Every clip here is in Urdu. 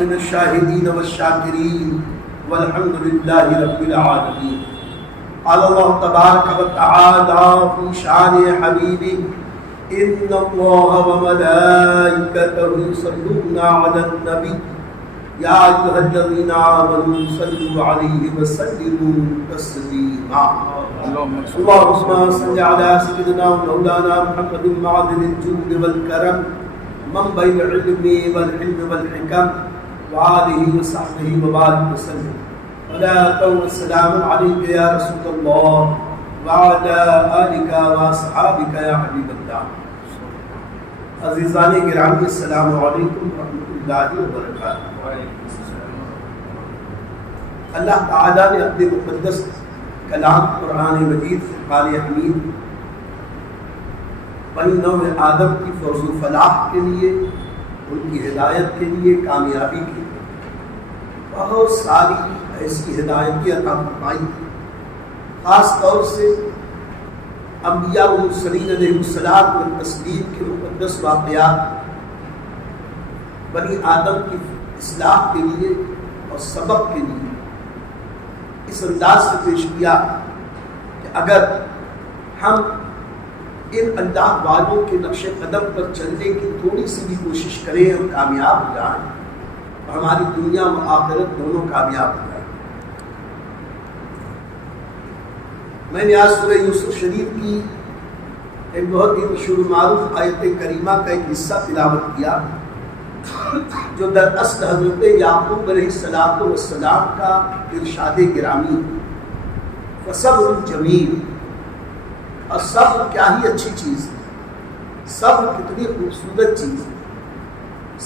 من الشاهدين والشاكرين والحمد لله رب العالمين. قال الله تبارك وتعالى في شان حبيبه إن الله وملائكته يصلون على النبي يا أيها الذين آمنوا صلوا عليه وسلموا تسليما. اللهم صل على سيدنا مولانا محمد معدن الجود والكرم منبع العلم والحلم والحكم وآله وصحبه وبارك وسلم. صلاة والسلام عليك يا رسول الله وعلى آلك وصحابك يا حبيب الله. عزیزان گرامی السلام علیکم ورحمۃ اللہ وبرکاتہ. اللہ تعالیٰ نے اپنے مقدس کلام قرآن مجید فرقان حمید بنی نوع آدم کی فوز و فلاح کے لیے، ان کی ہدایت کے لیے، کامیابی کے لیے بہت ساری ایسی ہدایتیں عطا فرمائی. خاص طور سے انبیاء و مرسلین علیہ الصلاۃ والتسلیم کے مقدس واقعات بنی آدم کی اصلاح کے لیے اور سبق کے لیے اس انداز سے پیش کیا کہ اگر ہم ان اللہ والوں کے نقش قدم پر چلنے کی تھوڑی سی بھی کوشش کریں اور کامیاب ہو جائیں اور ہماری دنیا و آخرت دونوں کامیاب ہو جائیں. میں نے آج سورہ یوسف شریف کی ایک بہت ہی مشہور معروف آیت کریمہ کا ایک حصہ تلاوت کیا جو دراصل حضرت یعقوب علیہ السلام کا ارشاد گرامی فصبر جمیل. اور صبر کیا ہی اچھی چیز ہے، صبر کتنی خوبصورت چیز ہے،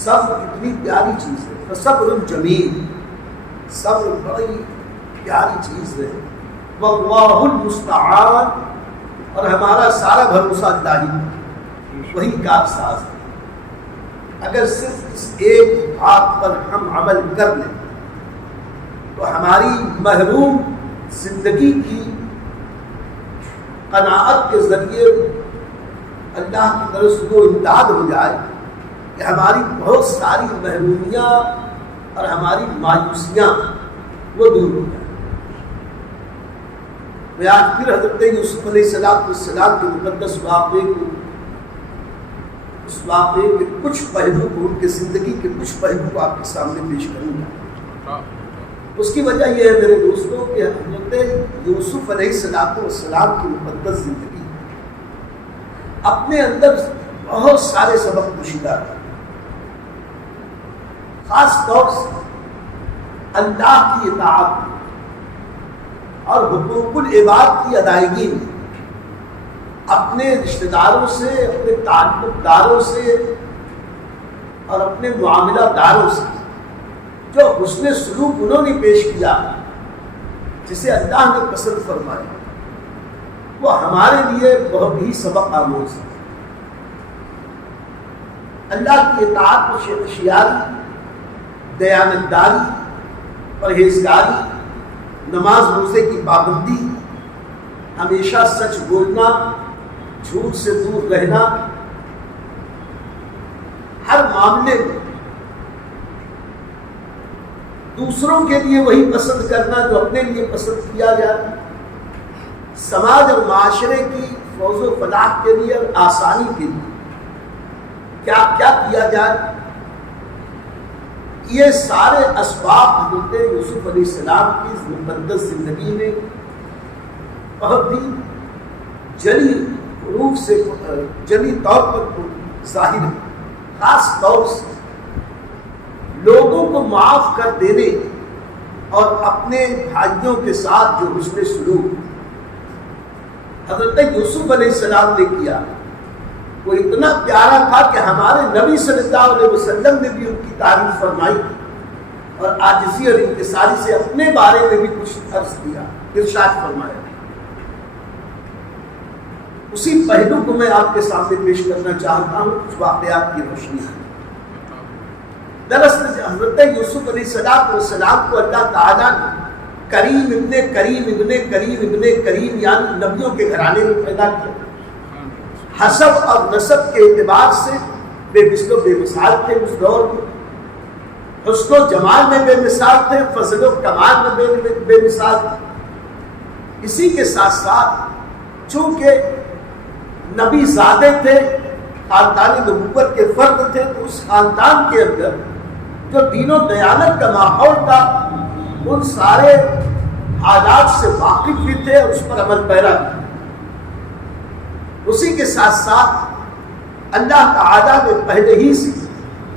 صبر کتنی پیاری چیز ہے. فصبر جمیل، صبر بڑی پیاری چیز ہے. واللہ المستعان، اور ہمارا سارا بھروسہ اللہ ہی، وہی کارساز ہے. اگر صرف اس ایک بات پر ہم عمل کر لیں تو ہماری محروم زندگی کی قناعت کے ذریعے اللہ کی طرف سے وہ امداد ہو جائے کہ ہماری بہت ساری محرومیاں اور ہماری مایوسیاں وہ دور ہو جائیں. میں آج پھر حضرت یوسف علیہ السلام کے مقدس واقعے کو، اس واقعے کے کچھ پہلو کو، ان کے زندگی کے کچھ پہلو کو آپ کے سامنے پیش کروں گا. اس کی وجہ یہ ہے میرے دوستوں کہ حضرت یوسف علیہ السلام کی مقدس زندگی اپنے اندر بہت سارے سبق پوشیدہ تھے. خاص طور سے اللہ کی اطاعت اور حقوق العباد کی ادائیگی میں، اپنے رشتہ داروں سے، اپنے تعلق داروں سے اور اپنے معاملہ داروں سے جو حسن سلوک انہوں نے پیش کیا جسے اللہ نے پسند فرمایا، وہ ہمارے لیے بہت ہی سبق آموز ہے. اللہ کی اطاعت و ہوشیاری، دیانتداری، پرہیزگاری، نماز روزے کی پابندی، ہمیشہ سچ بولنا، جھوٹ سے دور رہنا، ہر معاملے میں دوسروں کے لیے وہی پسند کرنا جو اپنے لیے پسند کیا جائے، سماج اور معاشرے کی فوز و فلاح کے لیے اور آسانی کے لیے کیا کیا کیا جائے، یہ سارے اسباب حضرت یوسف علیہ السلام کی مقدس زندگی میں بہت ہی جلی طور پر ظاہر ہے. خاص طور سے لوگوں کو معاف کر دینے اور اپنے بھائیوں کے ساتھ جو حسن سلوک حضرت یوسف علیہ السلام نے کیا وہ اتنا پیارا تھا کہ ہمارے نبی صلی اللہ علیہ وسلم نے بھی ان کی تعریف فرمائی اور عاجزی اور انکساری سے اپنے بارے میں بھی کچھ عرض کیا، ارشاد فرمایا۔ اسی پہلو کو میں آپ کے سامنے پیش کرنا چاہتا ہوں کچھ واقعات کی روشنی میں۔ دراصل حضرت یوسف علیہ السلام کو اللہ تعالیٰ نے کریم ابن کریم ابن کریم ابن کریم یعنی نبیوں کے گھرانے میں پیدا کیا۔ حسب اور نسب کے اعتبار سے بے مثل و بے مثال تھے اس دور میں، حسن و جمال میں بے مثال تھے، فضل و کمال میں بے مثال تھے۔ اسی کے ساتھ ساتھ چونکہ نبی زادے تھے، خاندان نبوت کے فرد تھے، تو اس خاندان کے اندر جو دین و دیانت کا ماحول تھا ان سارے حالات سے واقف بھی تھے اور اس پر عمل پیرا بھی۔ اسی کے ساتھ ساتھ اللہ تعالیٰ نے پہلے ہی سے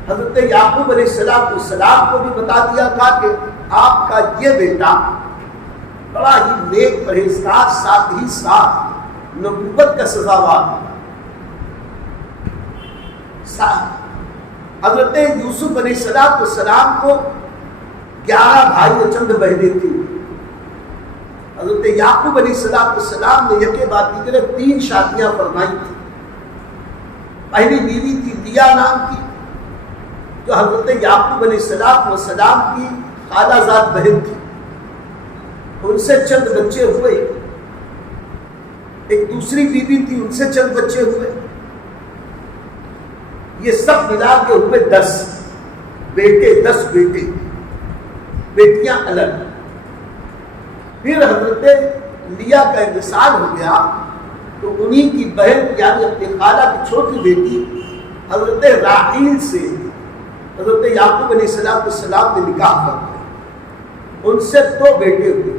حضرت یعقوب علیہ السلام کو بھی بتا دیا تھا کہ آپ کا یہ بیٹا بڑا ہی نیک پرہیزگار، ساتھ ہی ساتھ نبوت کا سزاوار۔ حضرت یوسف علیہ السلام کو 11 بھائی اور چند بہنیں تھیں۔ حضرت یعقوب علیہ السلام نے یکے بعد دیگرے 3 شادیاں فرمائی تھیں۔ پہلی بیوی تھی لیا نام کی، جو حضرت یعقوب علیہ السلام کی خالہ زاد بہن تھی، ان سے چند بچے ہوئے۔ ایک دوسری بیوی تھی، ان سے چند بچے ہوئے۔ یہ سب ملا کے ہوئے 10 بیٹے، 10 بیٹے، بیٹیاں الگ۔ پھر حضرت لیا کا انتقال ہو گیا تو انہی کی بہن یعنی اپنی خالہ کی چھوٹی بیٹی حضرت راحیل سے حضرت یعقوب علیہ السلام نے نکاح کر دیا۔ ان سے 2 بیٹے ہوئے،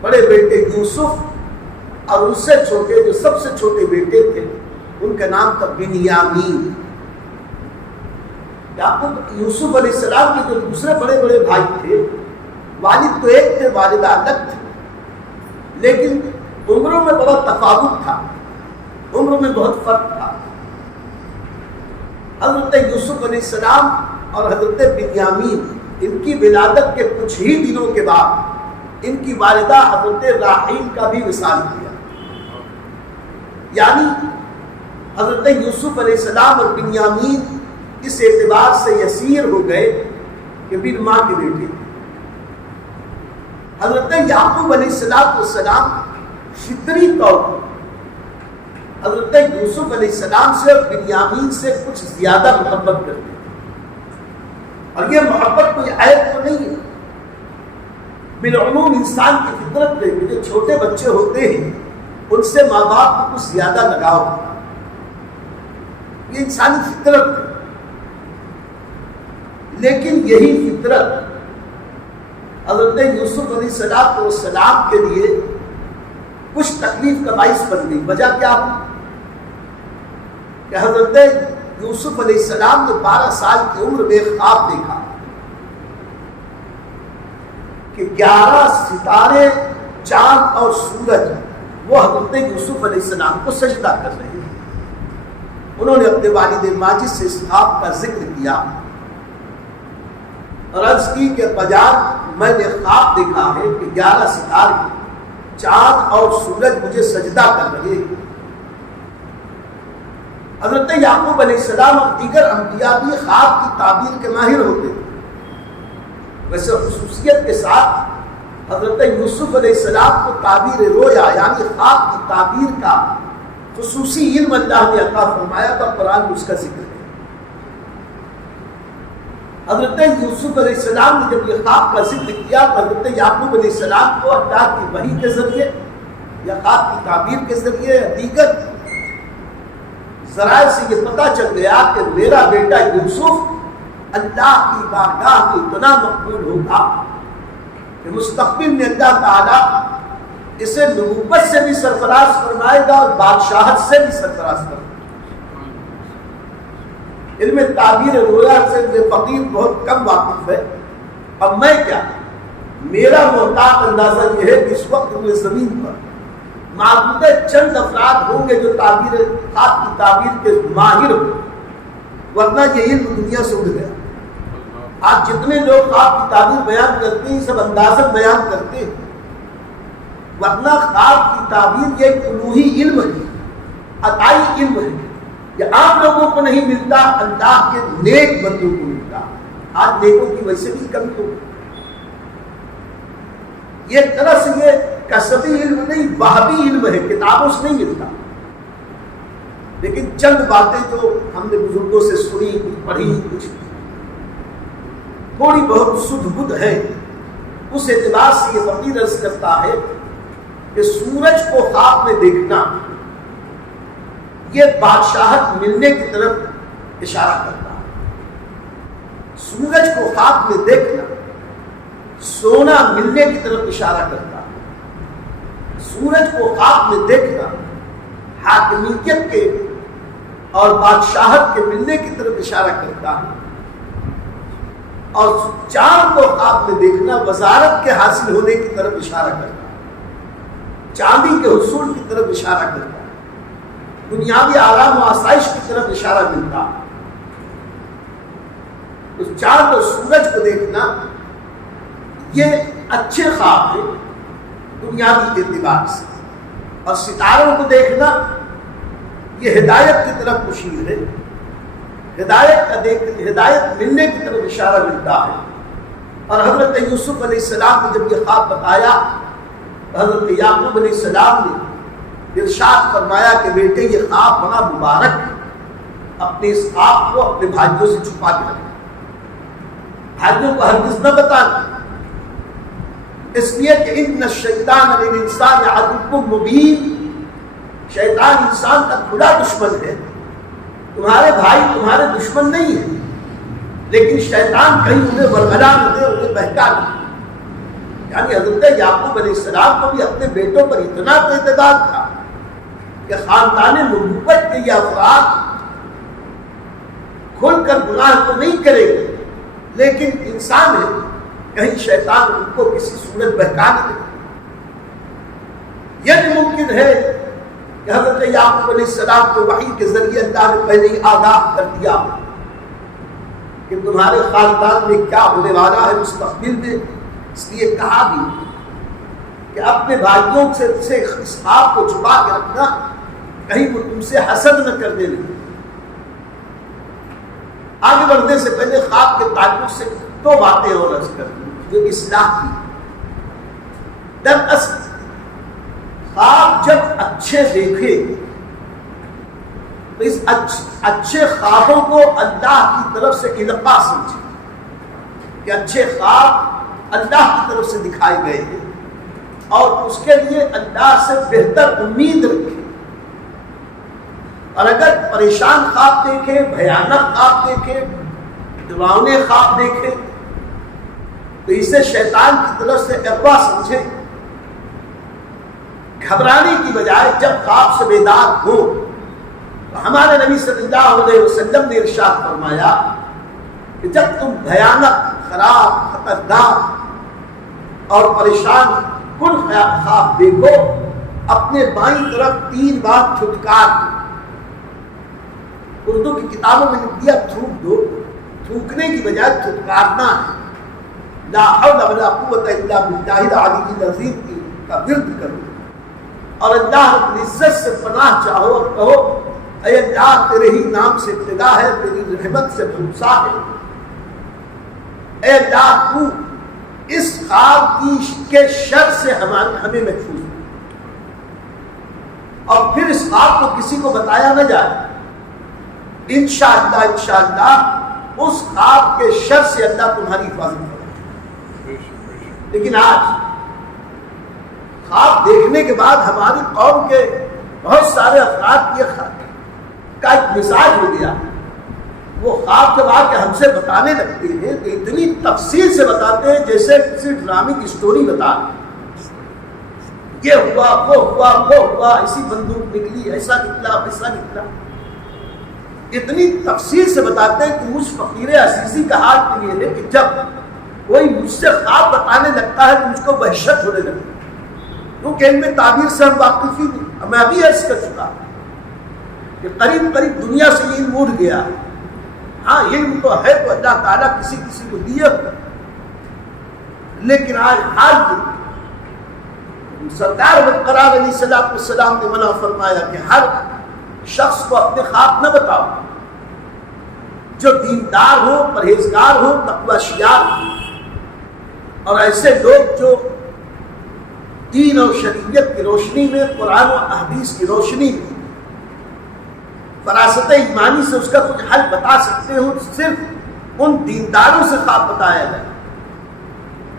بڑے بیٹے یوسف اور ان سے چھوٹے جو سب سے چھوٹے بیٹے تھے ان کا نام تھا بنیامین۔ یعقوب یوسف علیہ السلام کے جو دوسرے بڑے بڑے بھائی تھے، والد تو ایک تھے، والدہ الگ تھے، لیکن عمروں میں بہت تفاوت تھا، عمروں میں بہت فرق تھا۔ حضرت یوسف علیہ السلام اور حضرت بنیامین ان کی ولادت کے کچھ ہی دنوں کے بعد ان کی والدہ حضرت راحیل کا بھی وصال کیا، یعنی حضرت یوسف علیہ السلام اور بنیامین اس اعتبار سے یسیر ہو گئے کہ بن ماں کے بیٹے۔ حضرت یعقوب علیہ السلام فطری طور پر حضرت یوسف علیہ السلام سے اور بنیامین سے کچھ زیادہ محبت کرتے ہیں، اور یہ محبت کوئی عیب تو نہیں ہے۔ بالعموم انسان کی فطرت میں جو چھوٹے بچے ہوتے ہیں ان سے ماں باپ کو کچھ زیادہ لگاؤ ہوتا ہے، یہ انسانی فطرت ہے۔ لیکن یہی فطرت حضرت یوسف علیہ السلام کے لیے کچھ تکلیف کا باعث بن گئی۔ وجہ کیا ہوئی کہ حضرت یوسف علیہ السلام نے 12 سال کی عمر میں خواب دیکھا کہ 11 ستارے، چاند اور سورج وہ حضرت یوسف علیہ السلام کو سجدہ کر رہے ہیں۔ انہوں نے اپنے والد ماجد سے اس خواب کا ذکر کیا اور عرض کی کہ بجان میں نے خواب دیکھا ہے کہ 11 ستارے، چاند اور سورج مجھے سجدہ کر رہے ہیں۔ حضرت یعقوب علیہ السلام اور دیگر انبیاء بھی خواب کی تعبیر کے ماہر ہوتے ہیں، ویسے خصوصیت کے ساتھ حضرت یوسف علیہ السلام کو تعبیر رویا یعنی خواب کی تعبیر کا خصوصی علم اللہ نے عطا فرمایا تھا، قرآن میں اس کا ذکر ہے۔ حضرت یوسف علیہ السلام نے جب یہ خواب کا ذکر کیا تو حضرت یعقوب علیہ السلام کو اللہ کی وحی کے ذریعے یا خواب کی تعبیر کے ذریعے یا دیگر ذرائع سے یہ پتہ چل گیا کہ میرا بیٹا یوسف اللہ کی بارگاہ میں اتنا مقبول ہوگا کہ مستقبل میں اللہ تعالیٰ اسے نبوت سے بھی سرفراز فرمائے گا اور بادشاہت سے بھی سرفراز فرمائے گا۔ علم تعبیر رویا سے یہ فقیر بہت کم واقف ہے۔ اب میں کیا، میرا محتاط اندازہ یہ ہے کہ اس وقت روئے زمین پر معدود چند افراد ہوں گے جو تعبیر خواب کی تعبیر کے ماہر ہوں، ورنہ یہ علم دنیا سے اڑ گیا۔ آج جتنے لوگ خواب کی تعبیر بیان کرتے ہیں سب اندازن بیان کرتے ہیں، ورنہ خواب کی تعبیر یہ ایک الوہی علم ہے، عطائی علم ہے، یہ عام لوگوں کو نہیں ملتا، اللہ کے نیک بندوں کو ملتا۔ آج نیکوں کی ویسے بھی کمی ہو، یہ ایک طرح سے یہ کسبی علم نہیں، وہبی علم ہے، کتابوں سے نہیں ملتا۔ لیکن چند باتیں جو ہم نے بزرگوں سے سنی، کچھ پڑھی، کچھ تھوڑی بہت سدھ بدھ ہے، اس اعتبار سے یہ فقیر عرض کرتا ہے کہ سورج کو خواب میں دیکھنا یہ بادشاہت ملنے کی طرف اشارہ کرتا ہے۔ سورج کو خواب میں دیکھنا سونا ملنے کی طرف اشارہ کرتا ہے۔ سورج کو خواب میں دیکھنا حاکمیت کے اور بادشاہت کے ملنے کی طرف اشارہ کرتا ہے، اور چاند کو خواب میں دیکھنا وزارت کے حاصل ہونے کی طرف اشارہ کرتا ہے، چاندی کے حصول کی طرف اشارہ کرتا ہے، دنیاوی آرام و آسائش کی طرف اشارہ ملتا ہے۔ تو چاند اور سورج کو دیکھنا یہ اچھے خواب ہیں دنیاوی اعتبار سے، اور ستاروں کو دیکھنا یہ ہدایت کی طرف مشیر ہے، ہدایت ملنے کی طرف اشارہ ملتا ہے۔ اور حضرت یوسف علیہ السلام نے جب یہ خواب بتایا، حضرت یعقوب علیہ السلام نے ارشاد فرمایا کہ بیٹے یہ خواب بڑا مبارک ہے، اپنے اس خواب کو اپنے بھائیوں سے چھپا کے رکھنا، بھائیوں کو ہرگز نہ بتانا، اس لیے کہ ان الشیطان للانسان عدو مبین، شیطان انسان کا کھلا دشمن ہے۔ تمہارے بھائی تمہارے دشمن نہیں ہیں، لیکن شیطان کہیں انہیں ورگلا نہ دے، انہیں بہکا نہ دے۔ یعنی حضرت یعقوب علیہ السلام کو بھی اپنے بیٹوں پر اتنا اعتماد تھا کہ خاندان نبوت کے یہ افراد کھل کر گناہ تو نہیں کریں گے، لیکن انسان ہے، کہیں شیطان ان کو کسی صورت بہکا نہ دے۔ یہ بھی ممکن ہے کہ حضرت یعقوب علیہ السلام کو وحی کے ذریعے اللہ نے پہلے ہی آگاہ کر دیا کہ تمہارے خاندان میں کیا ہونے والا ہے مستقبل میں، اس لیے کہا بھی کہ اپنے بھائیوں سے اس خواب کو چھپا کے رکھنا، کہیں وہ تم سے حسد نہ کرنے لگے۔ آگے بڑھنے سے پہلے خواب کے تعلق سے دو باتیں اور عرض کر دوں جو اصلاح کی۔ دراصل خواب جب اچھے دیکھے تو اس اچھے خوابوں کو اللہ کی طرف سے القاء سمجھے کہ اچھے خواب اللہ کی طرف سے دکھائے گئے ہیں، اور اس کے لیے اللہ سے بہتر امید رکھے۔ اور اگر پریشان خواب دیکھے، بھیانک خواب دیکھے، ڈراؤنے خواب دیکھے تو اسے شیطان کی طرف سے اغوا سمجھے۔ گھبرانے کی بجائے جب خواب سے بیدار ہو تو ہمارے نبی صلی اللہ علیہ وسلم نے ارشاد فرمایا کہ جب تم بھیانک، خراب، خطرناک اور پریشان کن خواب دیکھو، اپنے بائیں طرف 3 بار تھوکار دو۔ اردو کی کتابوں میں لکھ دیا تھوک دو، تھوکنے کی بجائے تھوکارنا ہے۔ لا حول ولا قوت الا باللہ العلی العظیم کا ورد کرو، اور اللہ رب العزت سے پناہ چاہو اور کہو اے اللہ تیرے ہی نام سے ابتدا ہے، تیری رحمت سے بھروسہ ہے، اے اللہ تو اس خواب کے شر سے ہمیں محفوظ ہے۔ اور پھر اس خواب کو کسی کو بتایا نہ جائے، انشاءاللہ اس خواب کے شر سے اللہ تمہاری حفاظت کرے۔ لیکن آج خواب دیکھنے کے بعد ہماری قوم کے بہت سارے افراد یہ کا ایک مزاج ہو گیا، وہ خواب کے بعد کہ ہم سے بتانے لگتے ہیں تو اتنی تفصیل سے بتاتے ہیں جیسے کسی ڈرامے کی سٹوری بتا رہے ہیں، یہ ہوا، وہ ہوا، وہ ہوا، ایسی بندوق نکلی، ایسا نکلا، ویسا نکلا، اتنی تفصیل سے بتاتے ہیں کہ مجھ فقیر عزیزی کا حال تو یہ ہے کہ جب کوئی مجھ سے خواب بتانے لگتا ہے تو مجھ کو وحشت ہونے لگتی ہے، کیونکہ ان میں تعبیر سے ہم واقف ہی نہیں۔ میں ابھی عرض کر چکا کہ قریب قریب دنیا سے یہ علم اٹھ گیا ہاں علم تو ہے تو اللہ تعالیٰ کسی کسی کو دیا، لیکن آج حال سرکار برقرار علیہ السلام نے منع فرمایا کہ ہر شخص کو اپنے خواب نہ بتاؤ، جو دیندار ہو، پرہیزگار ہو، تقوی شیار ہو، اور ایسے لوگ جو دین اور شریعت کی روشنی میں، قرآن و احادیث کی روشنی میں فراست ایمانی سے اس کا کچھ حل بتا سکتے ہو، صرف ان دینداروں سے خواب بتایا جائے،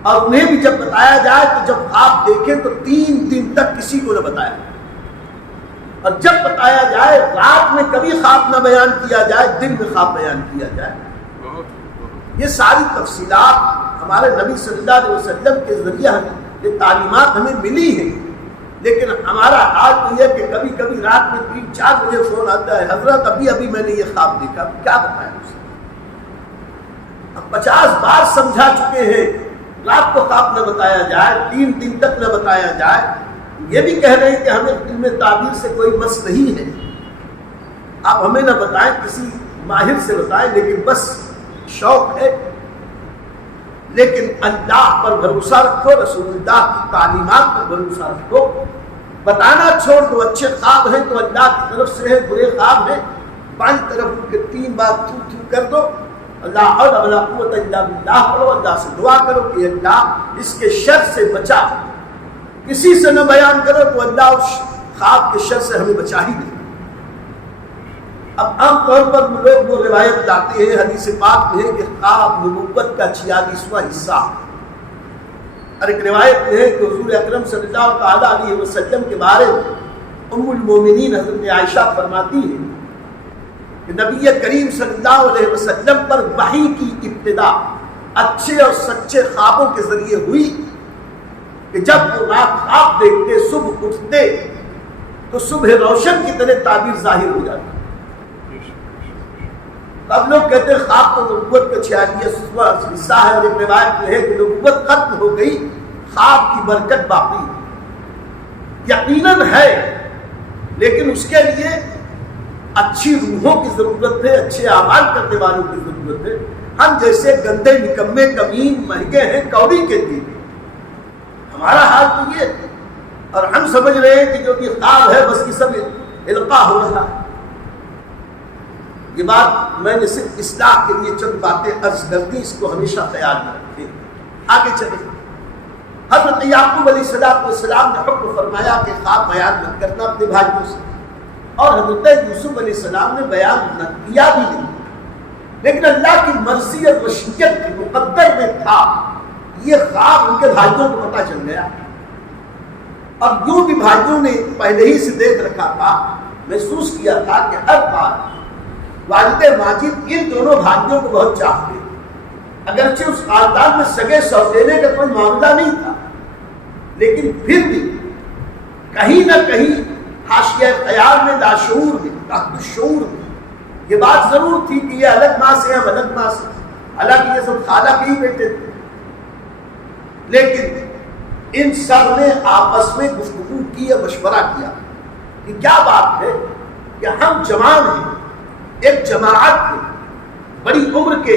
اور انہیں بھی جب بتایا جائے تو جب خواب دیکھیں تو 3 دن تک کسی کو نہ بتایا، اور جب بتایا جائے رات میں کبھی خواب نہ بیان کیا جائے، دن میں خواب بیان کیا جائے۔ یہ ساری تفصیلات ہمارے نبی صلی اللہ علیہ وسلم کے ذریعہ یہ تعلیمات ہمیں ملی ہیں، لیکن ہمارا حال تو یہ کہ کبھی کبھی رات میں 3-4 بجے فون آتا ہے، حضرت ابھی میں نے یہ خواب دیکھا، کیا بتایا اسے؟ ہم 50 بار سمجھا چکے ہیں، رات کو خواب نہ بتایا جائے، 3 دن تک نہ بتایا جائے۔ یہ بھی کہہ رہے ہیں کہ ہمیں علم تعبیر سے کوئی مس نہیں ہے، آپ ہمیں نہ بتائیں، کسی ماہر سے بتائیں، لیکن بس شوق ہے۔ لیکن اللہ پر بھروسہ رکھو، رسول اللہ کی تعلیمات پر بھروسہ رکھو۔ بتانا چھوڑ دو، اچھے خواب ہیں تو اللہ کی طرف سے ہے، برے خواب ہیں بائیں طرف ان کے 3 بار تھو تھو کر دو، اللہ حول ولا قوت الا باللہ پڑھو، اللہ سے دعا کرو کہ اللہ اس کے شر سے بچا، کسی سے نہ بیان کرو تو اللہ اس خواب کے شر سے ہمیں بچا ہی دے۔ اب عام طور پر لوگ وہ روایت لاتے ہیں، حدیث پاک میں ہے کہ خواب نبوت کا 46واں حصہ، اور ایک روایت میں ہے کہ حضور اکرم صلی اللہ تعالیٰ علیہ وسلم کے بارے میں ام المومنین حضرت عائشہ فرماتی ہیں کہ نبی کریم صلی اللہ علیہ وسلم پر وحی کی ابتدا اچھے اور سچے خوابوں کے ذریعے ہوئی کہ جب وہ رات خواب دیکھتے، صبح اٹھتے تو صبح روشن کی طرح تعبیر ظاہر ہو جاتی۔ اب لوگ کہتے ہیں خواب تو نبوت کا 46واں حصہ ہے، اور ایک روایت میں ہے کہ نبوت ختم ہو گئی، خواب کی برکت باقی ہے۔ یقیناً ہے، لیکن اس کے لیے اچھی روحوں کی ضرورت ہے، اچھے اعمال کرنے والوں کی ضرورت ہے۔ ہم جیسے گندے نکمے کمین مہنگے ہیں کوڑی کے لیے، ہمارا حال تو یہ ہے، اور ہم سمجھ رہے ہیں کہ جو بھی خواب ہے بس یہ سب القاء ہو رہا ہے۔ یہ بات میں نے صرف اصلاح کے لیے چند باتیں عرض کر دی، اس کو ہمیشہ خیال میں رکھیں۔ آگے چلیں، حضرت یعقوب علیہ السلام نے حکم فرمایا کہ خواب بیان مت کرنا اپنے بھائیوں سے، اور حضرت یوسف علیہ السلام نے بیان نہ کیا بھی نہیں، لیکن اللہ کی مرضی اور مشیت کے مقدر میں تھا، یہ خواب ان کے بھائیوں کو پتہ چل گیا، اور یوں بھی بھائیوں نے پہلے ہی سے دیکھ رکھا تھا، محسوس کیا تھا کہ ہر بار والد ماجد ان دونوں بھائیوں کو بہت چاہتے، اگرچہ اس خاندان میں سگے سوتیلے کا کوئی معاملہ نہیں تھا، لیکن پھر بھی کہیں نہ کہیں حاشیہ خیال میں، لاشعور میں، تحت الشعور میں یہ بات ضرور تھی کہ یہ الگ ماں سے ہم الگ ماں سے، حالانکہ یہ سب خالہ کے ہی بیٹے تھے، لیکن ان سب نے آپس میں گفتگو کی یا مشورہ کیا کہ کیا بات ہے کہ ہم جوان ہیں، ایک جماعت ہے، بڑی عمر کے،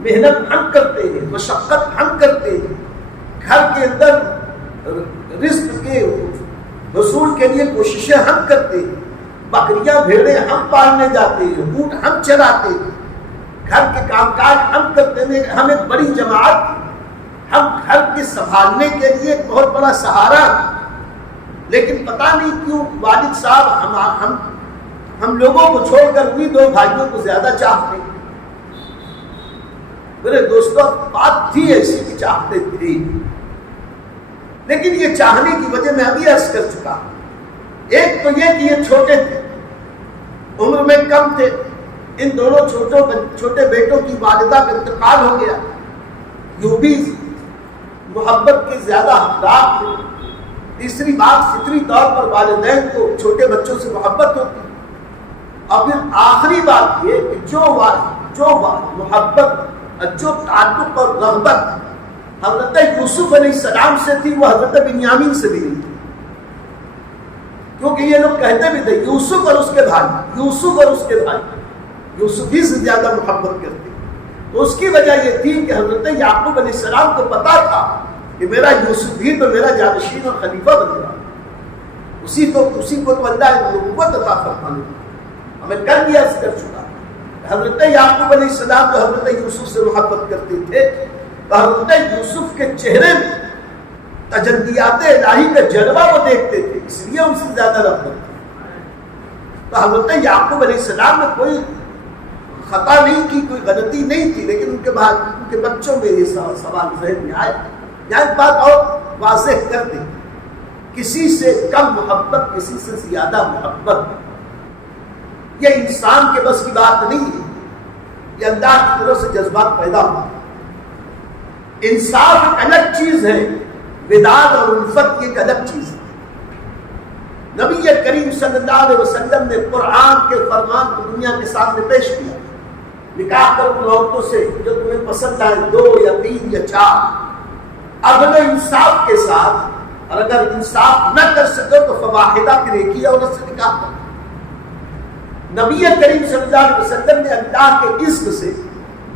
محنت ہم کرتے ہیں، مشقت ہم کرتے ہیں، گھر کے اندر رزق کے حصول کے لیے کوششیں ہم کرتے ہیں، بکریاں بھیڑیں ہم پالنے جاتے ہیں، اونٹ ہم چراتے ہیں، گھر کے کام کاج ہم کرتے ہیں، ہم ایک بڑی جماعت ہیں، ہم گھر کے سنبھالنے کے لیے ایک بہت بڑا سہارا ہیں، لیکن پتہ نہیں کیوں والد صاحب ہم لوگوں کو چھوڑ کر انہی 2 بھائیوں کو زیادہ چاہتے ہیں۔ میرے دوستوں، بات تھی ایسی کہ چاہتے تھے، لیکن یہ چاہنے کی وجہ میں ابھی عرض کر چکا، ایک تو یہ کہ یہ چھوٹے تھے، عمر میں کم تھے، ان دونوں چھوٹے بیٹوں کی والدہ کا انتقال ہو گیا، یوں بھی محبت کے زیادہ حقدار تھے۔ تیسری بات، فطری طور پر والدین کو چھوٹے بچوں سے محبت ہوتی، اور پھر آخری بات یہ کہ جو محبت، جو تعلق اور رغبت حضرت یوسف علیہ السلام سے تھی وہ حضرت بنیامین سے بھی نہیں تھی، کیونکہ یہ لوگ کہتے بھی تھے یوسف اور اس کے بھائی، یوسف اور اس کے بھائی، یوسف ہی سے زیادہ محبت کرتے. تو اس کی وجہ یہ تھی کہ حضرت یعقوب علیہ السلام کو پتا تھا کہ میرا یوسف ہی تو میرا جانشین اور خلیفہ بنے گا. اسی کو تو اللہ نبوت عطا فرمانے ہمیں کر دیا کر چکا. حضرت یعقوب علیہ السلام جو حضرت یوسف سے محبت کرتے تھے تو حضرت یوسف کے چہرے میں تجلیات الہی کا جلوہ وہ دیکھتے تھے, اس لیے ان سے زیادہ رغبت تھی. تو حضرت یعقوب علیہ السلام نے کوئی خطا نہیں کی, کوئی غلطی نہیں تھی, لیکن ان کے بچوں میں یہ سوال ذہن میں آئے. یہاں ایک بات اور واضح کر دیں, کسی سے کم محبت, کسی سے زیادہ محبت یہ انسان کے بس کی بات نہیں ہے, یہ اللہ کی طرف سے جذبات پیدا ہوتے ہیں. انصاف ایک الگ چیز ہے, وداد اور الفت ایک الگ چیز ہے. نبی کریم صلی اللہ علیہ وسلم نے قرآن کے فرمان کو دنیا کے سامنے پیش کیا, نکاح کرو ان عورتوں سے جو تمہیں پسند آئے, 2 یا 3 یا 4, عدل و انصاف کے ساتھ, اور اگر انصاف نہ کر سکو تو فواحدہ کی ایک ہی عورت سے نکاح کرو. نبی کریم صلی اللہ علیہ وسلم نے اللہ کے عزم سے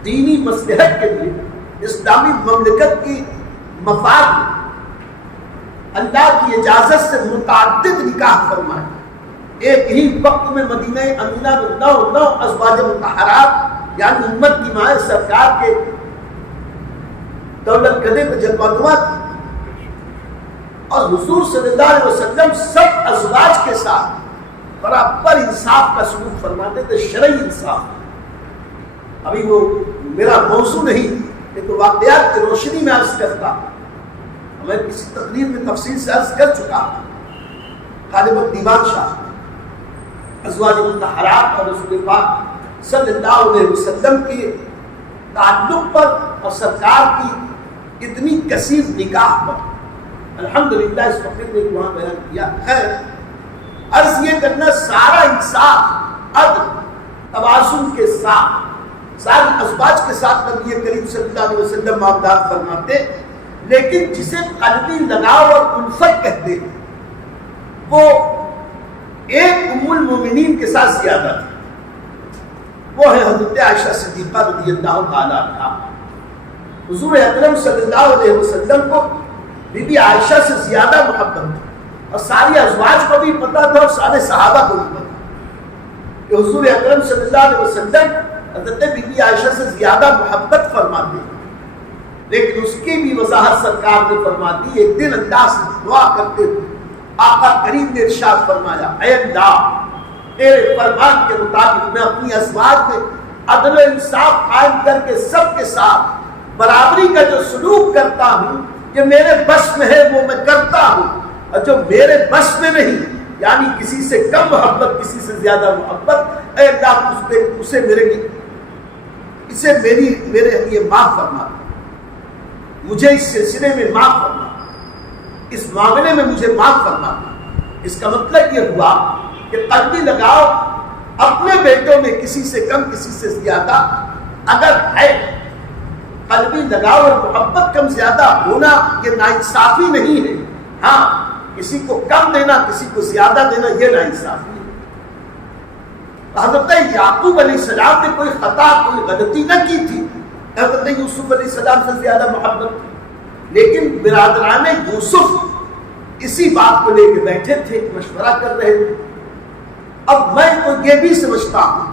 دینی مصلحت کے لیے اسلامی مملکت کی مفاد میں اللہ کی اجازت سے متعدد نکاح فرمائے. ایک ہی وقت میں مدینہ امینہ میں 9 ازواج مطہرات یعنی امت کی ماں سرکار کے دولت گدے پہ جلوہ نما تھی, اور حضور صلی اللہ علیہ وسلم سب ازواج کے ساتھ برابر انصاف کا سلوک فرماتے تھے, شرعی انصاف. ابھی وہ میرا موضوع نہیں, یہ تو واقعات کی روشنی میں عرض کرتا, میں کسی تقریر میں تفصیل سے عرض کر چکا. غالب الدیوان شاہ ازواج مطہرات اور رسول پاک صلی اللہ علیہ وسلم کے تعلق پر اور سرکار کی اتنی کثیر نکاح پر الحمدللہ اس وقت نے وہاں بیان کیا ہے. عرض یہ کرنا, سارا انصاف, عدل, توازن کے ساتھ سارے ازواج کے ساتھ نبی کریم صلی اللہ علیہ وسلم معاملات فرماتے, لیکن جسے قلبی لگاؤ اور الفت کہتے ہیں وہ ایک ام المومنین کے ساتھ زیادہ تھی. وہ ہے حضرت عائشہ صدیقہ رضی اللہ تعالیٰ عنہا. حضور اکرم صلی اللہ علیہ وسلم کو بی بی عائشہ سے زیادہ محبت تھی, اور ساری ازواج کو بھی پتا تھا اور سارے صحابہ کو بھی پتا کہ حضور اکرم صلی اللہ علیہ وسلم حضرت بی بی عائشہ سے زیادہ محبت فرماتے ہیں. لیکن اس کی بھی وضاحت سرکار نے فرما دی. ایک دن اللہ سے دعا کرتے ہوئے آقا کریم نے ارشاد فرمایا, اے اللہ تیرے فرمان کے مطابق میں اپنی ازواج میں عدل و انصاف قائم کر کے سب کے ساتھ برابری کا جو سلوک کرتا ہوں, یہ میرے بس میں ہے وہ میں کرتا ہوں, اور جو میرے بس میں نہیں یعنی کسی سے کم محبت, کسی سے زیادہ محبت, اے اللہ اسے میرے لیے معاف فرما, مجھے اس سلسلے میں معاف فرما, اس معاملے میں مجھے معاف فرما. اس کا مطلب یہ ہوا کہ قلبی لگاؤ اپنے بیٹوں میں کسی سے کم کسی سے زیادہ اگر ہے, قلبی لگاؤ اور محبت کم زیادہ ہونا یہ ناانصافی نہیں ہے. ہاں, کسی کو کم دینا کسی کو زیادہ دینا یہ ناانصافی ہے. حضرت یعقوب علیہ السلام نے کوئی خطا, کوئی غلطی نہ کی تھی, حضرت یوسف علیہ السلام سے زیادہ محبت تھی, لیکن برادران یوسف اسی بات کو لے کے بیٹھے تھے, مشورہ کر رہے تھے. اب میں تو یہ بھی سمجھتا ہوں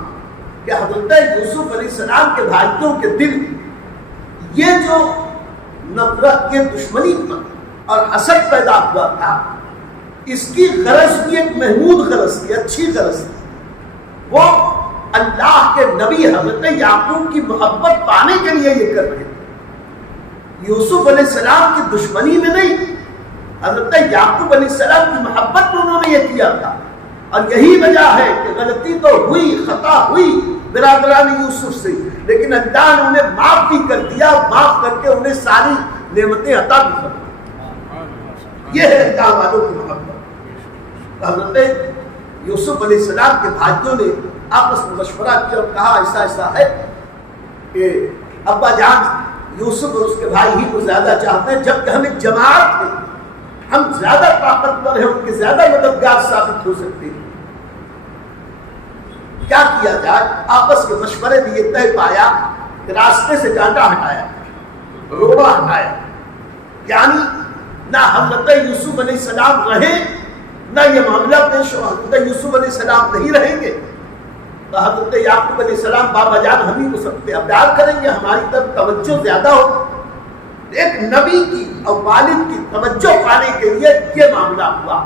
کہ حضرت یوسف علیہ السلام کے بھائیوں کے دل یہ جو نفرت, یہ دشمنی اور حسد پیدا ہوا تھا, اس کی غرض بھی ایک محمود غرض تھی, اچھی غرض تھی. وہ اللہ کے نبی حضرت یعقوب کی محبت پانے کے لیے یہ کر رہے تھے. یوسف علیہ السلام کی دشمنی میں نہیں, حضرت یعقوب علیہ السلام کی محبت میں انہوں نے یہ کیا تھا. اور یہی وجہ ہے کہ غلطی تو ہوئی, خطا ہوئی برادران یوسف سے, لیکن اللہ نے انہیں معاف بھی کر دیا, معاف کر کے انہیں ساری نعمتیں عطا بھی کر دی. یہ ہے اللہ والوں کی محبت. حضرت یوسف علیہ السلام کے بھائیوں نے آپس میں مشورہ کیا اور کہا ایسا ایسا ہے کہ ابا جان یوسف اور اس کے بھائی ہی کو زیادہ چاہتے ہیں, جبکہ ہم ایک جماعت ہیں, ہم زیادہ طاقتور ہیں, ان کے زیادہ مددگار ثابت ہو سکتے ہیں. کیا کیا جائے؟ آپس کے مشورے میں یہ طے پایا کہ راستے سے ڈانٹا ہٹایا، روڑا ہٹایا، یعنی نہ حضرت یوسف علیہ السلام رہے نہ یہ معاملہ پیش ہو۔ حضرت یوسف علیہ السلام نہیں رہیں گے تو حضرت یعقوب علیہ السلام بابا جان ہم ہی کو سب پہ پیار کریں گے، ہماری طرف توجہ زیادہ ہو۔ ایک نبی کی اور والد کی توجہ پانے کے لیے یہ معاملہ ہوا،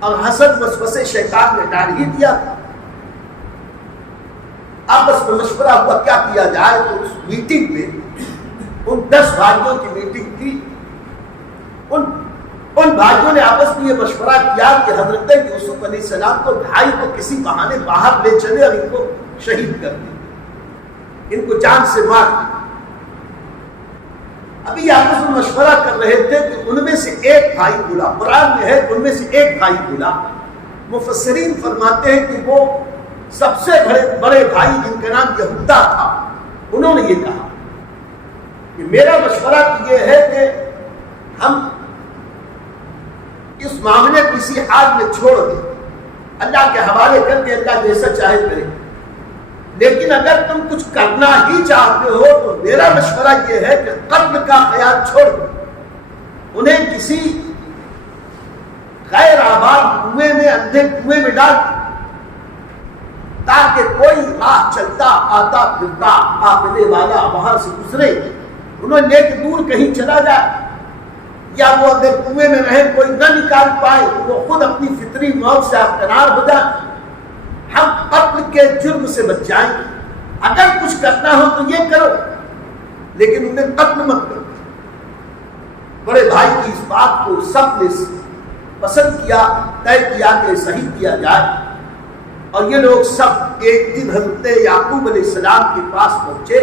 اور حسد وسوسے شیطان نے ڈال ہی دیا تھا۔ آپس میں مشورہ ہوا کیا کیا جائے، تو اس میٹنگ میں ان 10 بھائیوں کی میٹنگ تھی، ان بھائیوں نے آپس میں یہ مشورہ کیا کہ حضرت یوسف علیہ السلام کو بھائی کو کسی بہانے باہر لے چلے اور ان کو شہید کر دیں، ان کو جان سے مار دیں۔ ابھی آپس میں مشورہ کر رہے تھے کہ ان میں سے ایک بھائی بولا، قرآن میں ہے ان میں سے ایک بھائی بولا۔ مفسرین فرماتے ہیں کہ وہ سب سے بڑے بھائی جن کا نام یہودا تھا، انہوں نے یہ کہا کہ میرا مشورہ یہ ہے کہ ہم اس معاملے کو اسی حال میں چھوڑ دیں، اللہ کے حوالے کر کے اللہ جیسا چاہے کرے، لیکن اگر تم کچھ کرنا ہی چاہتے ہو تو میرا مشورہ یہ ہے کہ قتل کا خیال چھوڑ دو، انہیں کسی غیر آباد کنویں میں، اندھے کنویں میں ڈال دو، تاکہ کوئی راہ چلتا آتا پھرتا قافلے والا وہاں سے گزرے، انہیں لے کے دور کہیں چلا جائے، یا وہ اگر کنویں میں رہے کوئی نہ نکال پائے تو وہ خود اپنی فطری موت سے کنار ہو جائے، ہم قتل کے جرم سے بچ جائیں۔ اگر کچھ کرنا ہو تو یہ کرو، لیکن انہیں قتل مت کرو۔ بڑے بھائی کی اس بات کو سب نے پسند کیا، طے کیا کہ صحیح کیا جائے، اور یہ لوگ سب ایک دن حضرت یعقوب علیہ السلام کے پاس پہنچے،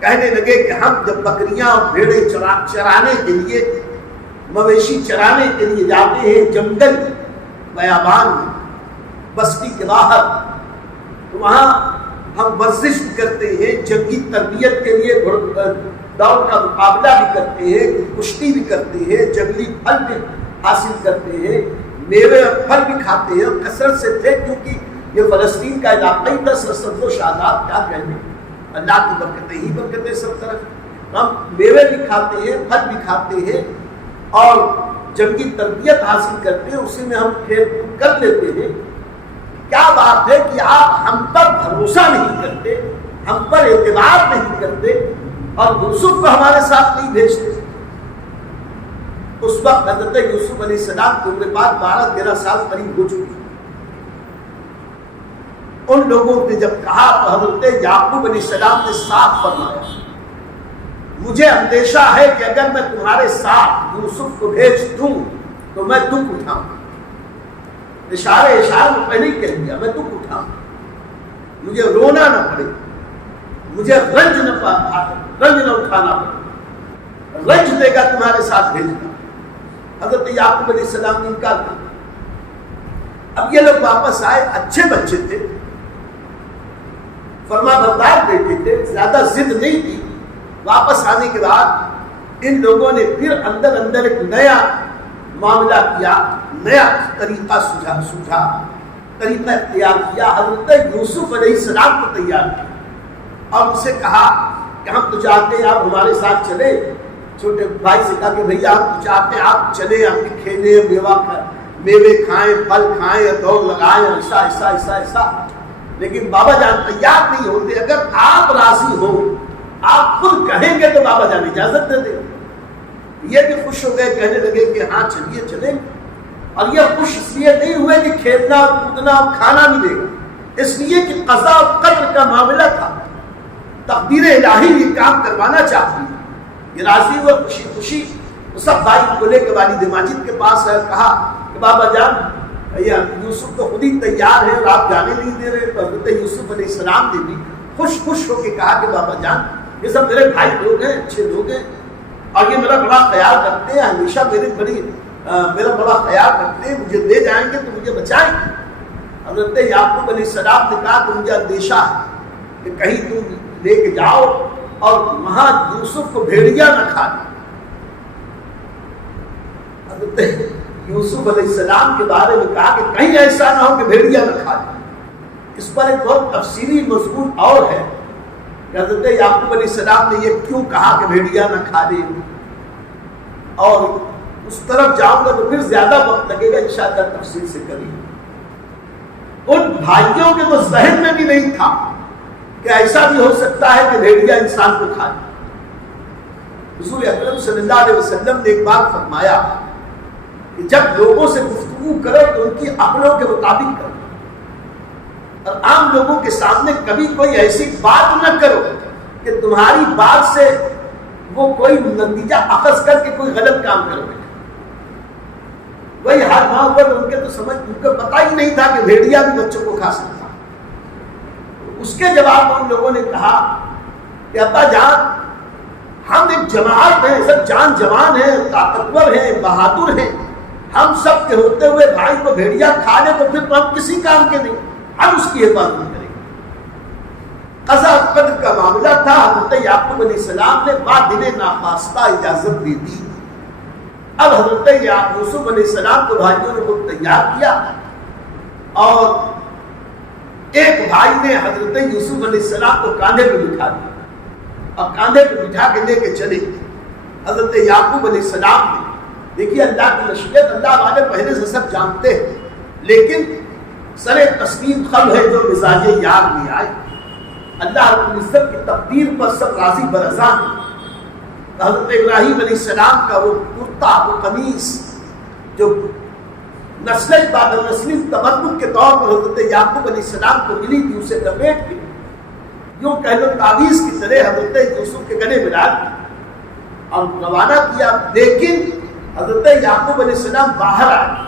کہنے لگے کہ ہم جب بکریاں اور بھیڑیں چرانے کے لیے، مویشی چرانے کے لیے جاتے ہیں جنگل بیابان میں، بستی کے باہر، تو وہاں ہم ورزش بھی کرتے ہیں، جنگی تربیت کے لیے دوڑ کا مقابلہ بھی کرتے ہیں، کشتی بھی کرتے ہیں، جنگلی پھل بھی حاصل کرتے ہیں، میوے اور پھل بھی کھاتے ہیں، اور کثرت سے تھے کیونکہ یہ فلسطین کا علاقہ ہی تھا، سرسبز و شاداب، کیا کہنے، اللہ کی برکتیں ہی برکتیں سب طرف۔ ہم میوے بھی کھاتے ہیں، پھل بھی کھاتے ہیں، اور جنگی تربیت حاصل کرتے ہیں، اسی میں ہم کھیل کود کر لیتے ہیں۔ کیا بات ہے کہ آپ ہم پر بھروسہ نہیں کرتے، ہم پر اعتبار نہیں کرتے، اور یوسف کو ہمارے ساتھ نہیں بھیجتے۔ اس وقت حضرت یوسف علیہ السلام کی عمر بعد 12-13 سال قریب ہو چکی۔ ان لوگوں نے جب کہا تو حضرت یعقوب علیہ السلام نے صاف فرمایا، مجھے اندیشہ ہے کہ اگر میں تمہارے ساتھ یوسف کو بھیج دوں تو میں دکھ اٹھاؤں، اشارے میں پہلے ہی کہہ دیا، میں دکھ اٹھاؤں، مجھے رونا نہ پڑے، مجھے رنج نہ اٹھانا پڑے، رنج دے گا تمہارے ساتھ بھیجنا۔ حضرت یعقوب علیہ السلام نے انکار کیا۔ اب یہ لوگ واپس آئے، اچھے بچے تھے، فرما بردار بیٹے تھے، زیادہ ضد نہیں تھی۔ واپس آنے کے بعد ان لوگوں نے پھر اندر ایک نیا معاملہ کیا، نیا طریقہ سوچا، طریقہ اختیار کیا۔ حضرت یوسف علیہ السلام کو تیار کیا اور ان سے کہا کہ ہم تو چاہتے ہیں آپ ہمارے ساتھ چلے۔ چھوٹے بھائی سے کہا کہ بھئی آپ تو چاہتے ہیں آپ چلے، آپ کے کھیلے، میوے کھائیں، پھل کھائیں، دوڑ لگائیں، ایسا، لیکن بابا جان تیار نہیں ہوتے۔ اگر آپ راضی ہو، آپ خود کہیں گے تو بابا جان اجازت دے دیں۔ یہ بھی خوش ہو گئے، کہنے لگے کہ ہاں چلیے چلیں۔ اور یہ خوش اس لیے نہیں ہوئے کہ کھیلنا اور کودنا اور کھانا ملے گا، اس لیے کہ قضا اور قدر کا معاملہ تھا، تقدیر الہی یہ کام کروانا چاہتی ہے۔ یہ راضی ہوئے، خوشی خوشی سب بھائی کو لے کے والد ماجد کے پاس ہے، کہا کہ بابا جان یوسف تو خود ہی تیار ہے اور آپ جانے نہیں دے رہے۔ تو حضرت یوسف علیہ السلام نے بھی خوش ہو کے کہا کہ بابا جان یہ سب میرے بھائی لوگ ہیں، اچھے لوگ ہیں، اور یہ میرا بڑا خیال رکھتے ہیں، ہمیشہ میرا بڑا خیال رکھتے ہیں، مجھے لے جائیں گے تو مجھے بچائیں گے۔ حضرت یعقوب علیہ السلام نے کہا کہ مجھے اندیشہ ہے کہ کہیں تم لے کے جاؤ اور وہاں یوسف کو بھیڑیا نہ کھا دے۔ حضرت یوسف علیہ السلام کے بارے میں کہا کہ کہیں ایسا نہ ہو کہ بھیڑیا نہ کھا دے۔ اس پر ایک بہت تفصیلی مضمون اور ہے کہ حضرت یعقوب علیہ السلام نے یہ کیوں کہا کہ بھیڑیا نہ کھا لے، اور اس طرف جاؤں گا تو پھر زیادہ وقت لگے گا، انشاءاللہ تفصیل سے کریں۔ ان بھائیوں کے تو ذہن میں بھی نہیں تھا کہ ایسا بھی ہو سکتا ہے کہ بھیڑیا انسان کو کھا لے۔ حضور اکرم صلی اللہ علیہ وسلم نے ایک بار فرمایا کہ جب لوگوں سے گفتگو کرو تو ان کی عقلوں کے مطابق کرو، اور عام لوگوں کے سامنے کبھی کوئی ایسی بات نہ کرو کہ تمہاری بات سے وہ کوئی نتیجہ اخذ کر کے کوئی غلط کام کرو۔ وہی ہر ماں پر ان کے تو سمجھ، ان کو پتہ ہی نہیں تھا کہ بھیڑیا بھی بچوں کو کھا سکتا۔ اس کے جواب میں ان لوگوں نے کہا کہ ابا جان، ہم ایک جماعت ہیں، سب جان جوان ہیں، طاقتور ہیں، بہادر ہیں، ہم سب کے ہوتے ہوئے بھائی کو بھیڑیا کھا لے تو پھر تو ہم کسی کام کے نہیں، ہم اس کی حفاظت کریں گے۔ قضا قدر کا معاملہ تھا، حضرت یعقوب علیہ السلام نے بادل ناخواستہ اجازت دے دی۔ اب حضرت یوسف علیہ السلام کو بھائیوں نے خود تیار کیا، اور ایک بھائی نے حضرت یوسف علیہ السلام کو کاندھے پہ بٹھا دیا، اور کاندھے پہ بٹھا کے لے کے چلے حضرت یعقوب علیہ السلام نے۔ دیکھیے اللہ کی مشیت، اللہ والے پہلے سے سب جانتے ہیں، لیکن سر تسلیم خم ہے جو مزاج یار میں آئے۔ اللہ رب العزت کی تقدیر پر سب راضی برضا ہیں۔ حضرت ابراہیم علیہ السلام کا وہ کرتا، وہ قمیص جو نسل بعد نسل تبرک کے طور پر حضرت یعقوب علیہ السلام کو ملی تھی، اسے لپیٹ کے یوں کہہ لو تعویذ کی طرح حضرت یوسف کے گلے میں ڈال اور روانہ کیا۔ لیکن حضرت یعقوب علیہ السلام باہر آئے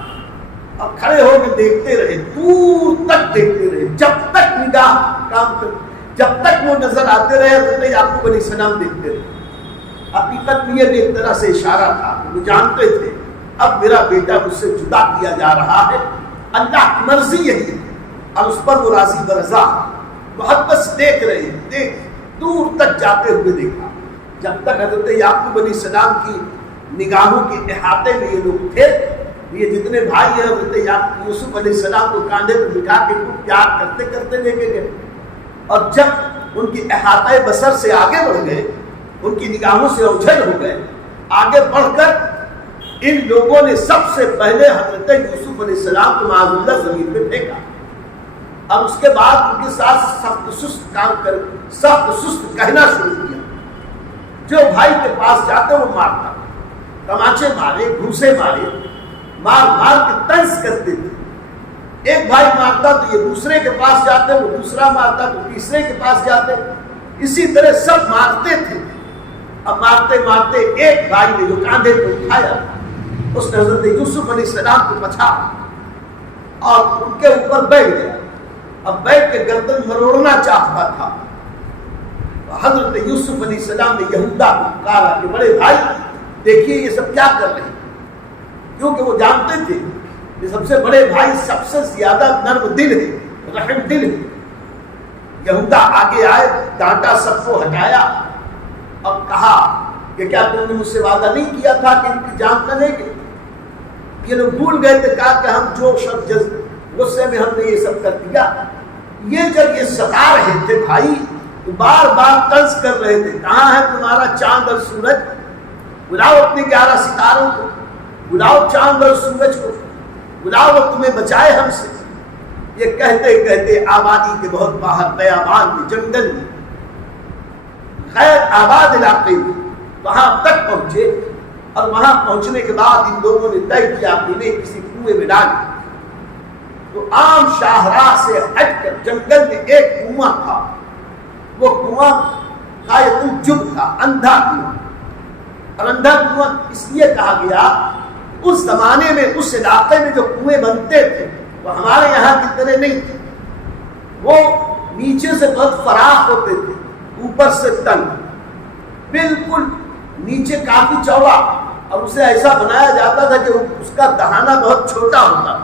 اور کھڑے ہو کے دیکھتے رہے، دور تک دیکھتے رہے، جب تک نگاہ کام کر، جب تک وہ نظر آتے رہے حضرت یعقوب علیہ السلام دیکھتے رہے۔ حقیقت میں یہ بھی ایک طرح سے اشارہ تھا، وہ جانتے تھے اب میرا بیٹا مجھ سے جدا کیا جا رہا ہے، اللہ کی مرضی یہی ہے، اور اس پر وہ راضی برضا محبت سے دیکھ رہے ہیں۔ دیکھ دور تک جاتے ہوئے دیکھا، جب تک حضرت یعقوب علیہ السلام کی نگاہوں کے احاطے میں یہ لوگ تھے، یہ جتنے بھائی ہیں حضرت یوسف علیہ السلام کو کاندھے پہ بٹھا کے پیار کرتے کرتے لے کے گئے، اور جب ان کی احاطۂ بصر سے آگے بڑھ گئے، ان کی نگاہوں سے اوجھل ہو گئے، آگے بڑھ کر ان لوگوں نے سب سے پہلے حضرت یوسف علیہ السلام کو معاذ اللہ زمین پہ پھینکا، اور اس کے بعد ان کے ساتھ سخت سست کام کر، سخت سست کہنا شروع کیا۔ جو بھائی کے پاس جاتے وہ مارتا، تماچے مارے، گھوسے مارے، مار مار کے طنز کرتے تھے۔ ایک بھائی مارتا تو یہ دوسرے کے پاس جاتے، وہ دوسرا مارتا تو تیسرے کے پاس جاتے، اسی طرح سب مارتے تھے۔ اب مارتے مارتے ایک بھائی نے جو کاندھے پہ اٹھایا، اس نے حضرت یوسف علیہ السلام کو پچھا اور ان کے اوپر بیٹھ گیا۔ اب بیٹھ کے گردن مروڑنا چاہتا تھا، حضرت یوسف علیہ السلام نے یہودا کو پکارا کہ بڑے بھائی دیکھیے یہ سب کیا کر رہے ہیں، کیونکہ وہ جانتے تھے کہ سب سے بڑے بھائی سب سے زیادہ نرم دل ہے، رحم دل ہے۔ یہودا آگے آئے، ڈانٹا، سب کو ہٹایا اور کہا کہ کیا تم نے مجھ سے وعدہ نہیں کیا تھا کہ ان کی جان نہ لیں گے؟ یہ لوگ بھول گئے تھے، کہا کہ ہم جوش اور غصے میں ہم نے یہ سب کر دیا۔ یہ جب یہ ستا رہے تھے بھائی تو بار بار طنز کر رہے تھے، کہاں ہے تمہارا چاند اور سورج؟ بلاؤ اپنے 11 ستاروں کو، بلاؤ چاند اور سورج کو، بلاؤ وہ تمہیں بچائے ہم سے۔ یہ کہتے کہتے آبادی کے بہت باہر بیابان میں، جنگل میں، غیر آباد علاقے میں وہاں تک پہنچے، اور وہاں پہنچنے کے بعد ان لوگوں نے طے کیا کہ انہیں کسی کنویں میں ڈالیں۔ تو عام شاہراہ سے ہٹ کر جنگل میں ایک کنواں تھا، وہ کنواں غایت الجب تھا، اندھا کنواں، اور اندھا کنواں اس لیے کہا گیا اس زمانے میں اس علاقے میں جو کنویں بنتے تھے وہ ہمارے یہاں کی طرح نہیں تھے، وہ نیچے سے بہت فراخ ہوتے تھے، اوپر سے تنگ، بالکل نیچے کافی چوڑا، اور اسے ایسا بنایا جاتا تھا کہ اس کا دہانہ بہت چھوٹا ہوتا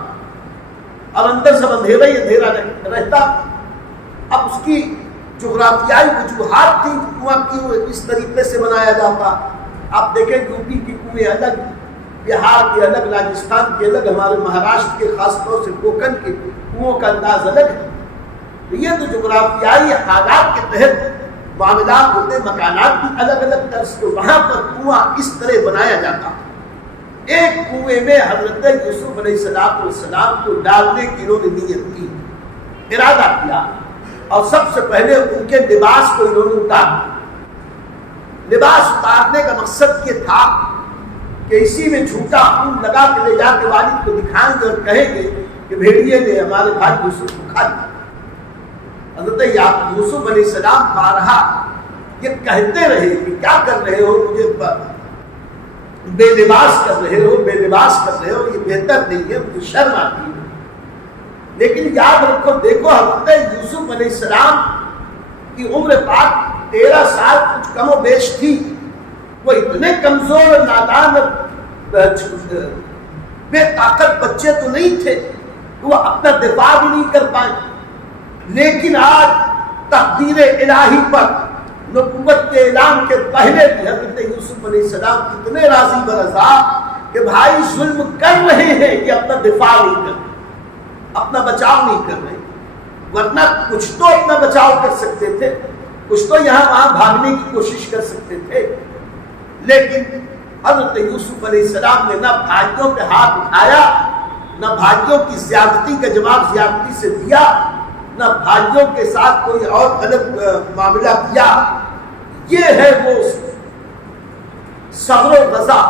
اور اندر سے اندھیرا ہی اندھیرا رہتا۔ اب اس کی جغرافیائی وجوہات تھی کنواں کیوں اس طریقے سے بنایا جاتا۔ آپ دیکھیں یوپی کی کنویں الگ، بہار کے الگ، راجستھان کے الگ، ہمارے مہاراشٹر کے خاص طور سے کوکن کے کنووں کا انداز الگ ہے۔ تو یہ تو جغرافیائی حالات کے تحت معاملات ہوتے، مکانات بھی الگ الگ طرز کے، وہاں پر کنواں اس طرح بنایا جاتا۔ ایک کنویں میں حضرت یوسف علیہ السلام کو ڈالنے کی انہوں نے نیت کی، ارادہ کیا، اور سب سے پہلے ان کے لباس کو انہوں نے اتارا۔ لباس اتارنے کا مقصد یہ تھا کہ اسی میں جھوٹا خون لگا کے لے جا کے والد کو دکھائیں گے اور کہیں گے کہ بھیڑیے نے ہمارے بھائی یوسف کو کھا لیا۔ حضرت یوسف علیہ السلام بارہا یہ کہتے رہے کہ کیا کر رہے ہو، مجھے بے لباس کر رہے ہو، بے لباس کر رہے ہو، یہ بہتر نہیں ہے، مجھے شرم آتی ہے۔ لیکن یاد رکھو، دیکھو حضرت یوسف علیہ السلام کی عمر پاک 13 سال کچھ کم و بیش تھی، وہ اتنے کمزور اور نادان بے طاقت بچے تو نہیں تھے کہ وہ اپنا دفاع بھی نہیں کر پائے۔ لیکن آج تقدیر الہی پر نبوت کے اعلان کے پہلے بھی حضرت یوسف علیہ السلام اتنے راضی برضا کہ بھائی ظلم کر رہے ہیں کہ اپنا دفاع نہیں کر رہے، اپنا بچاؤ نہیں کر رہے، ورنہ کچھ تو اپنا بچاؤ کر سکتے تھے، کچھ تو یہاں وہاں بھاگنے کی کوشش کر سکتے تھے۔ لیکن حضرت یوسف علیہ السلام نے نہ بھائیوں پہ ہاتھ اٹھایا، نہ بھائیوں کی زیادتی کا جواب زیادتی سے دیا، نہ بھائیوں کے ساتھ کوئی اور غلط معاملہ کیا۔ یہ ہے وہ صبر و رضا،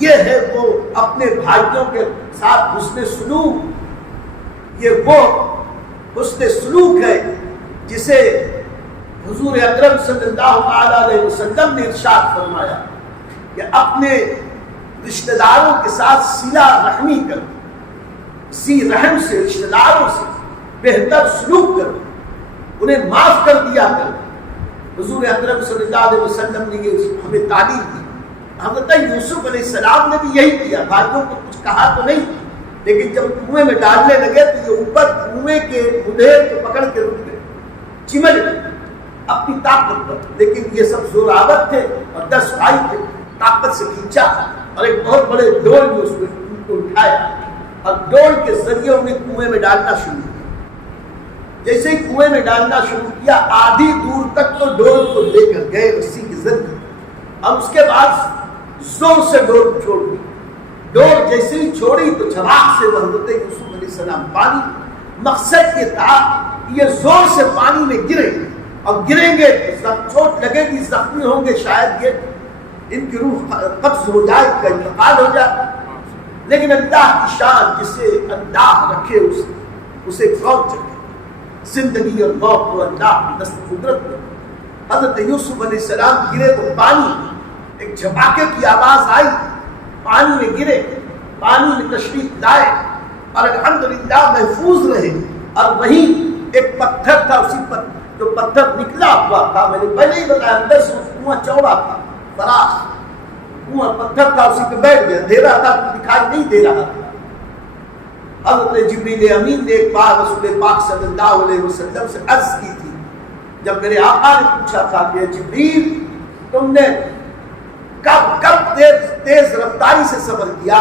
یہ ہے وہ اپنے بھائیوں کے ساتھ حسن سلوک، یہ وہ حسن سلوک ہے جسے حضور اکرم صلی اللہ علیہ وسلم نے ارشاد فرمایا کہ اپنے رشتہ داروں کے ساتھ صلہ رحمی کرو، سی رحم سے، رشتہ داروں سے بہتر سلوک کرو، انہیں معاف کر دیا کرو۔ حضور اکرم صلی اللہ علیہ وسلم نے ہمیں تعلیم دی۔ حضرت یوسف علیہ السلام نے بھی یہی کیا، بھائیوں کو کچھ کہا تو نہیں، لیکن جب کنویں میں ڈالنے لگے تو یہ اوپر کنویں کے مڈھیل کو پکڑ کے رک گئے، چمٹ گئے اپنی طاقت پر۔ لیکن یہ سب زوراور تھے اور 10 بھائی تھے، طاقت سے کھینچا اور ایک بہت بڑے ڈول میں اس میں ان کو اٹھایا اور ڈول کے ذریعے انہیں کنویں میں ڈالنا شروع کیا۔ جیسے ہی کنویں میں ڈالنا شروع کیا، آدھی دور تک تو ڈول کو لے کر گئے رسی کے ذریعے، اور اس کے بعد زور سے ڈول چھوڑ دی۔ ڈول جیسے ہی چھوڑی تو جھراک سے وہ حضرت یوسف علیہ السلام پانی، مقصد یہ تھا کہ یہ زور سے پانی میں گرے، اور گریں گے تو چوٹ لگے گی، زخمی ہوں گے، شاید یہ ان کی روح قبض ہو جائے، کا انتقال ہو جائے۔ لیکن اللہ کی شان، جسے اللہ رکھے اسے کون چکے، زندگی اور موت کو اللہ کی دست قدرت میں۔ حضرت یوسف علیہ السلام گرے تو پانی، ایک جھپاکے کی آواز آئی، پانی میں گرے، پانی میں تشریف لائے اور الحمدللہ محفوظ رہے۔ اور وہیں ایک پتھر تھا، اسی پر جو پتھر نکلا ہوا تھا، میں نے پہلے ہی بتایا، اندر سے کنواں چوڑا تھا، فراش کنواں، پتھر تھا، اسی پہ بیٹھ گیا، اندھیرا تھا، دکھائی نہیں دے رہا تھا۔ حضرت جبریل امین نے ایک بار رسول پاک صلی اللہ علیہ وسلم سے عرض کی تھی، جب میرے آقا نے پوچھا تھا کہ جبریل تم نے کب تیز رفتاری سے سفر کیا،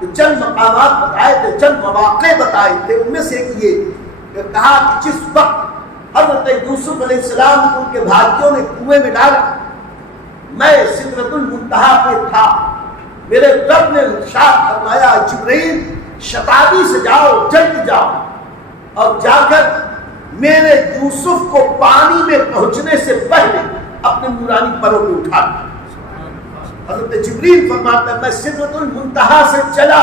تو چند مقامات بتائے تھے، چند مواقع بتائے تھے، ان میں سے ایک یہ کہا کہ جس وقت حضرت یوسف علیہ السلام کو ان کے بھائیوں نے کنویں میں ڈالا، میں سدرۃ المنتہا پہ تھا، میرے رب نے ارشاد فرمایا جبریل شتابی سے جاؤ، جلد جاؤ اور جا کر میرے یوسف کو پانی میں پہنچنے سے پہلے اپنے نورانی پروں میں اٹھا لیا۔ حضرت جبریل فرماتا ہے میں سدرۃ المنتہا سے چلا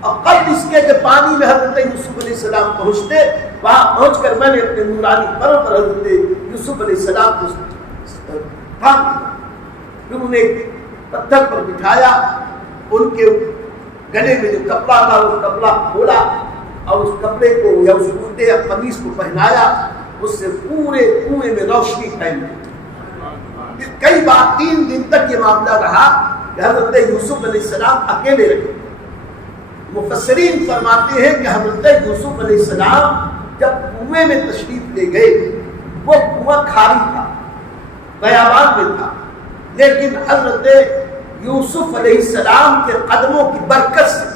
اور قبل اس کے کہ پانی میں حضرت یوسف علیہ السلام پہنچتے، وہاں پہنچ کر میں نے اپنے نورانی پروں پر حضرت یوسف علیہ السلام کو تھام دیا، پھر انہیں ایک پتھر پر بٹھایا، ان کے گلے میں جو کپڑا تھا وہ کپڑا کھولا اور اس کپڑے کو یا اس کرتے یا قمیص کو پہنایا، اس سے پورے کنویں میں روشنی پھیل گئی۔ کئی بار 3 دن تک یہ معاملہ رہا کہ حضرت یوسف علیہ السلام اکیلے رہے۔ مفسرین فرماتے ہیں کہ حضرت یوسف علیہ السلام جب کنویں میں تشریف لے گئے، وہ کنواں کھاری تھا، بیابان میں تھا، لیکن حضرت یوسف علیہ السلام کے قدموں کی برکت سے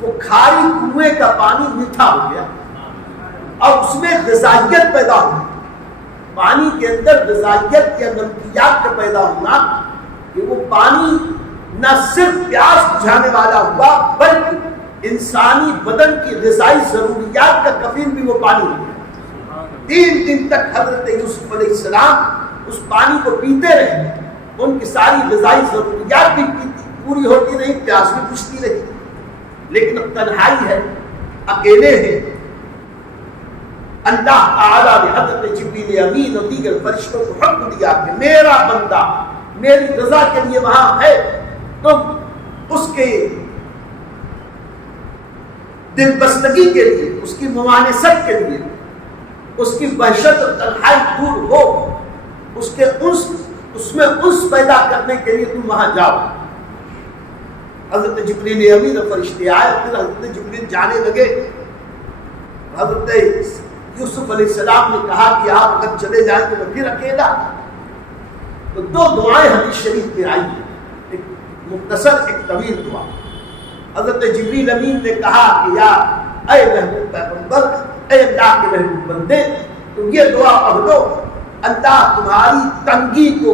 وہ کھاری کنویں کا پانی میٹھا ہو گیا اور اس میں غذائیت پیدا ہوئی. پانی کے اندر غذائیت یا نمکیات کا پیدا ہونا کہ وہ پانی نہ صرف پیاس بجھانے والا ہوا بلکہ انسانی بدن کی غذائی ضروریات کا کفیل بھی وہ پانی ہوا. 3 دن تک حضرت یوسف علیہ السلام اس پانی کو پیتے رہے. ان کی ساری غذائی ضروریات بھی پوری ہوتی رہی, پیاس بھی بجھتی رہی. لیکن اب تنہائی ہے, اکیلے ہیں. اللہ تعالیٰ نے حضرت جبریل امین اور دیگر فرشتوں کو حکم دیا کہ میرا بندہ میری رضا کے لیے وہاں ہے, تم اس کے دل بستگی کے لیے, اس کی ممانست کے لیے, اس کی وحشت اور تنہائی دور ہو, اس میں انس پیدا کرنے کے لیے تم وہاں جاؤ. حضرت جبریل امین اور فرشتے آئے. پھر حضرت جبریل جانے لگے. حضرت یوسف علیہ السلام نے کہا کہ آپ اگر چلے جائیں تو میں پھر اکیلا. تو 2 دعائیں حدیث شریف میں آئی ہیں, ایک مختصر ایک طویل دعا. حضرت جبریل امین نے کہا کہ یا اے محبوب پیغمبر, اے اللہ کے محبوب بندے, تم یہ دعا پڑھ لو, اللہ تمہاری تنگی کو,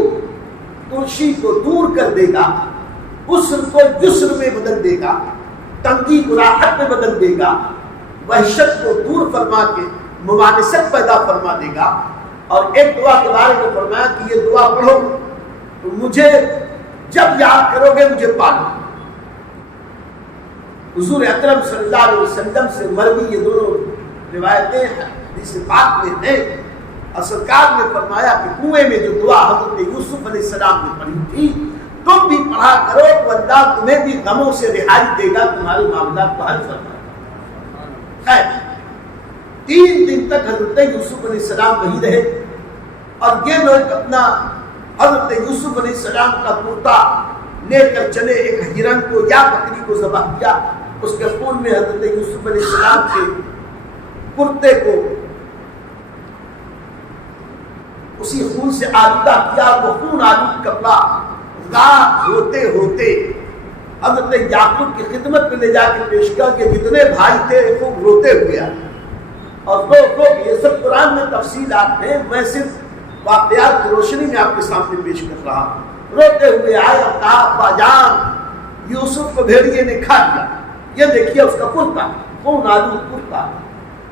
ترشی کو دور کر دے گا, عسر کو یسر میں بدل دے گا, تنگی کو راحت میں بدل دے گا, وحشت کو دور فرما کے ممانست پیدا فرما دے گا. اور ایک دعا کے بارے میں فرمایا کہ یہ دعا پڑھو تو مجھے جب یاد کرو گے مجھے پالو. حضور اکرم صلی اللہ علیہ وسلم سے مروی یہ دونوں روایتیں حدیث پاک میں ہیں. اور سرکار نے فرمایا کہ کنویں میں جو دعا حضرت یوسف علیہ السلام نے پڑھی تھی تم بھی پڑھا کرو تو اللہ تمہیں بھی غموں سے رہائی دے گا, تمہارے معاملات کو حل فرمائے گا. خیر 3 دن تک حضرت یوسف علیہ السلام وہیں رہے. اور یہ لوگ اپنا حضرت یوسف علیہ السلام کا کرتا لے کر چلے. ایک ہرن کو یا بکری کو ذبح کیا, اس کے خون میں حضرت یوسف علیہ السلام کے کرتے کو اسی خون سے آلودہ کیا. وہ خون آلود کپڑا رات ہوتے ہوتے حضرت یعقوب کی خدمت میں لے جا کے پیش کیا کہ جتنے بھائی تھے وہ روتے ہوئے آئے. اور یہ سب قرآن میں تفصیلات ہیں, میں صرف واقعات کی روشنی میں آپ کے سامنے پیش کر رہا ہوں. روتے ہوئے آئے اور کہا ابا جان یوسف کو بھیڑیے نے کھا لیا, یہ دیکھیے اس کا کرتا خون آلود کرتا.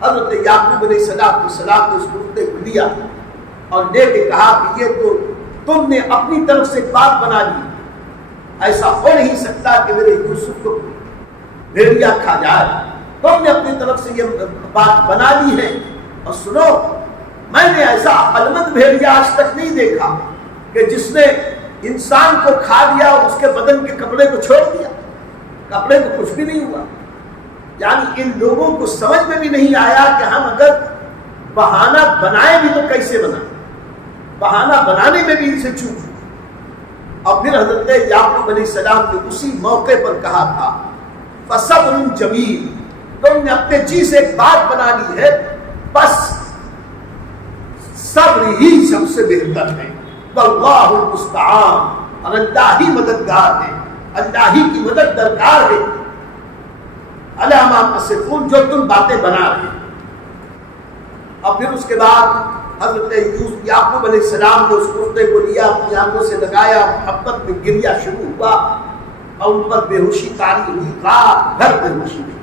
حضرت یعقوب علیہ السلام نے اس کرتے کو لیا اور لے کے کہا کہ یہ تو تم نے اپنی طرف سے بات بنا لی, ایسا ہو نہیں سکتا کہ میرے یوسف کو بھیڑیا کھا جائے. تم نے اپنی طرف سے یہ بات بنا لی ہے. اور سنو, میں نے ایسا عقلمند بھیڑیا آج تک نہیں دیکھا کہ جس نے انسان کو کھا لیا اور اس کے بدن کے کپڑے کو چھوڑ دیا, کپڑے کو کچھ بھی نہیں ہوا. یعنی ان لوگوں کو سمجھ میں بھی نہیں آیا کہ ہم اگر بہانہ بنائے بھی تو کیسے بنائیں, بہانہ بنانے میں بھی ان سے چوک. اور پھر حضرت یعقوب علیہ السلام نے اسی موقع پر کہا تھا فصبر جمیل, تم نے اپنے جی سے ایک بات بنا لی ہے, بس صبر ہی سب سے بہتر ہے. واللہ المستعان, اور اللہ ہی مددگار ہے, اللہ ہی کی مدد درکار ہے. علی ما تصفون, جو تم باتیں بنا رہے. اور پھر اس کے بعد حضرت یعقوب علیہ السلام نے اس کرتے کو لیا, اپنی آنکھوں سے لگایا, محبت میں گریا شروع ہوا اور ان پر بے ہوشی طاری ہوئی. رات بھر بے ہوشی ہوئی.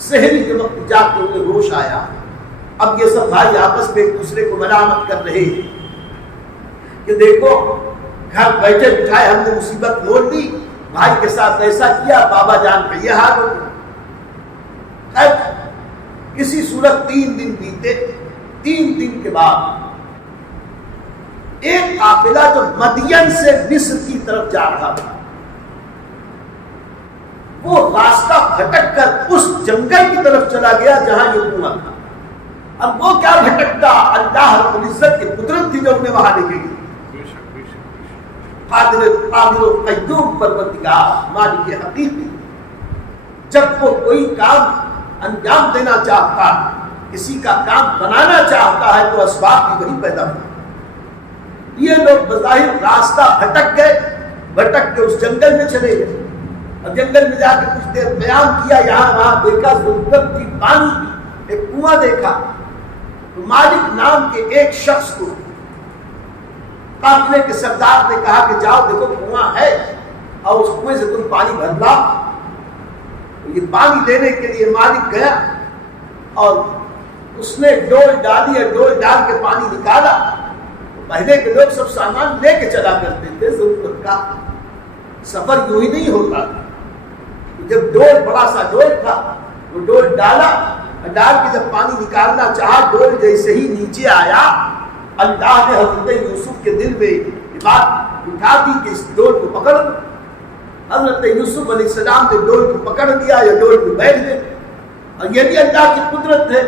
سحری کے وقت جا کے انہیں ہوش آیا. اب یہ سب بھائی آپس میں ایک دوسرے کو ملامت کر رہے ہیں کہ دیکھو گھر بیٹھے بٹھائے ہم نے مصیبت مول لی, بھائی کے ساتھ ایسا کیا, بابا جان کا یہ حال ہو گیا. کسی صورت 3 دن بیتے. 3 دن کے بعد ایک قافلہ جو مدین سے مصر کی طرف جا رہا تھا وہ راستہ بھٹک کر اس جنگل کی طرف چلا گیا جہاں یہ کنواں تھا. اب وہ کیا بھٹکتا, اللہ رب العزت کی قدرت تھی جو انہیں وہاں لے گئی. قادر و قیوم پروردگار مالک حقیقی, جب وہ کوئی کام انجام دینا چاہتا ہے, کسی کا کام بنانا چاہتا ہے تو اسباب بھی وہی پیدا ہوتے. یہ لوگ بظاہر راستہ بھٹک گئے, بھٹک کے اس جنگل میں چلے گئے اور جنگل میں جا کے کچھ دیر قیام کیا. یہاں وہاں دیکھا ضرورت کی پانی کی, ایک کنواں دیکھا. تو مالک نام کے ایک شخص کو قافلے کے سردار نے کہا کہ جاؤ دیکھو کنواں ہے اور اس کنویں سے تم پانی بھر لاؤ۔ یہ پانی لینے کے لیے مالک گیا اور اس نے ڈول ڈالی اور ڈول ڈال کے پانی نکالا۔ پہلے کے لوگ سب سامان لے کے چلا کرتے تھے، ضرورت کا سفر یوں ہی نہیں ہوتا تھا۔ جب ڈول بڑا سا ڈول تھا وہ ڈول ڈالا، ڈال کے جب پانی نکالنا چاہا، ڈول جیسے ہی نیچے آیا اللہ نے حضرت یوسف کے دل میں یہ بات اٹھا دی کہ اس ڈول کو پکڑ لو۔ حضرت یوسف علیہ السلام نے ڈول کو پکڑ لیا یا ڈول کو بیٹھ گئے، اور یہ بھی اللہ کی قدرت ہے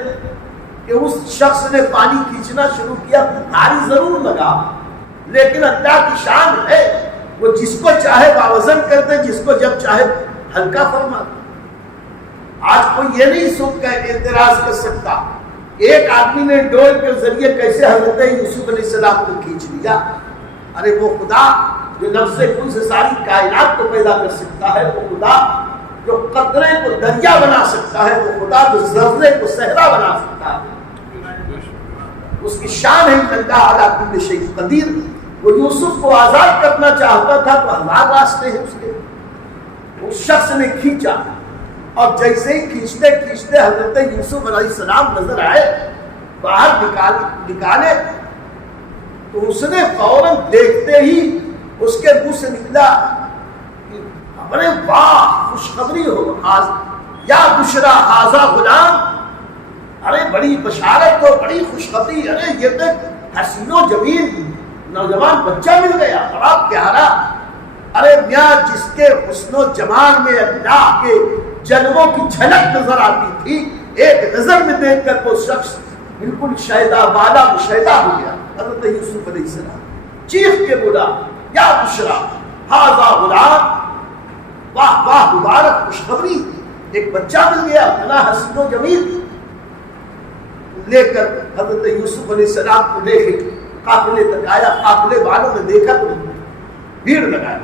کہ اس شخص نے پانی کھینچنا شروع کیا۔ بھاری ضرور لگا لیکن اللہ کی شان ہے، وہ جس کو چاہے باوزن کر دے، جس کو جب چاہے ہلکا فرما دے۔ آج کوئی یہ نہیں سن کر اعتراض کر سکتا ایک آدمی نے ڈول کے ذریعے کیسے حضرت یوسف علیہ السلام کو کھینچ لیا۔ ارے وہ خدا جو لفظ کن سے ساری کائنات کو پیدا کر سکتا ہے، وہ خدا جو قطرے کو دریا بنا سکتا ہے، وہ خدا جو ذرے کو صحرا بنا سکتا ہے، اس کی شان ہے اللہ علی کل شیء قدیر۔ وہ یوسف کو آزاد کرنا چاہتا تھا تو ہزار راستے ہیں اس کے، اس شخص نے کھینچا اور جیسے ہی کھینچتے کھینچتے حضرت یوسف علیہ السلام نظر آئے، باہر نکالے تو اس نے فوراً دیکھتے ہی اس کے منہ سے نکلا ارے واہ خوشخبری ہو، یا بشرا ھذا غلام، ارے بڑی بشارت ہو، بڑی خوشخبری، ارے یہ تو حسین و جمیل نوجوان بچہ مل گیا، بڑا پیارا۔ ارے میاں جس کے حسن و جمال میں اللہ کے جلووں کی جھلک نظر آتی تھی، ایک نظر میں دیکھ کر وہ شخص بالکل شیدا والا مشاہدہ ہو گیا۔ حضرت یوسف علیہ السلام چیخ کے بولا یا بشرا ھذا غلام، واہ واہ مبارک خوشخبری، ایک بچہ مل گیا اتنا حسین و جمیل۔ لے کر حضرت یوسف علیہ السلام کو لے کے قافلے تک آیا، قافلے والوں نے دیکھا تو بھیڑ لگائی۔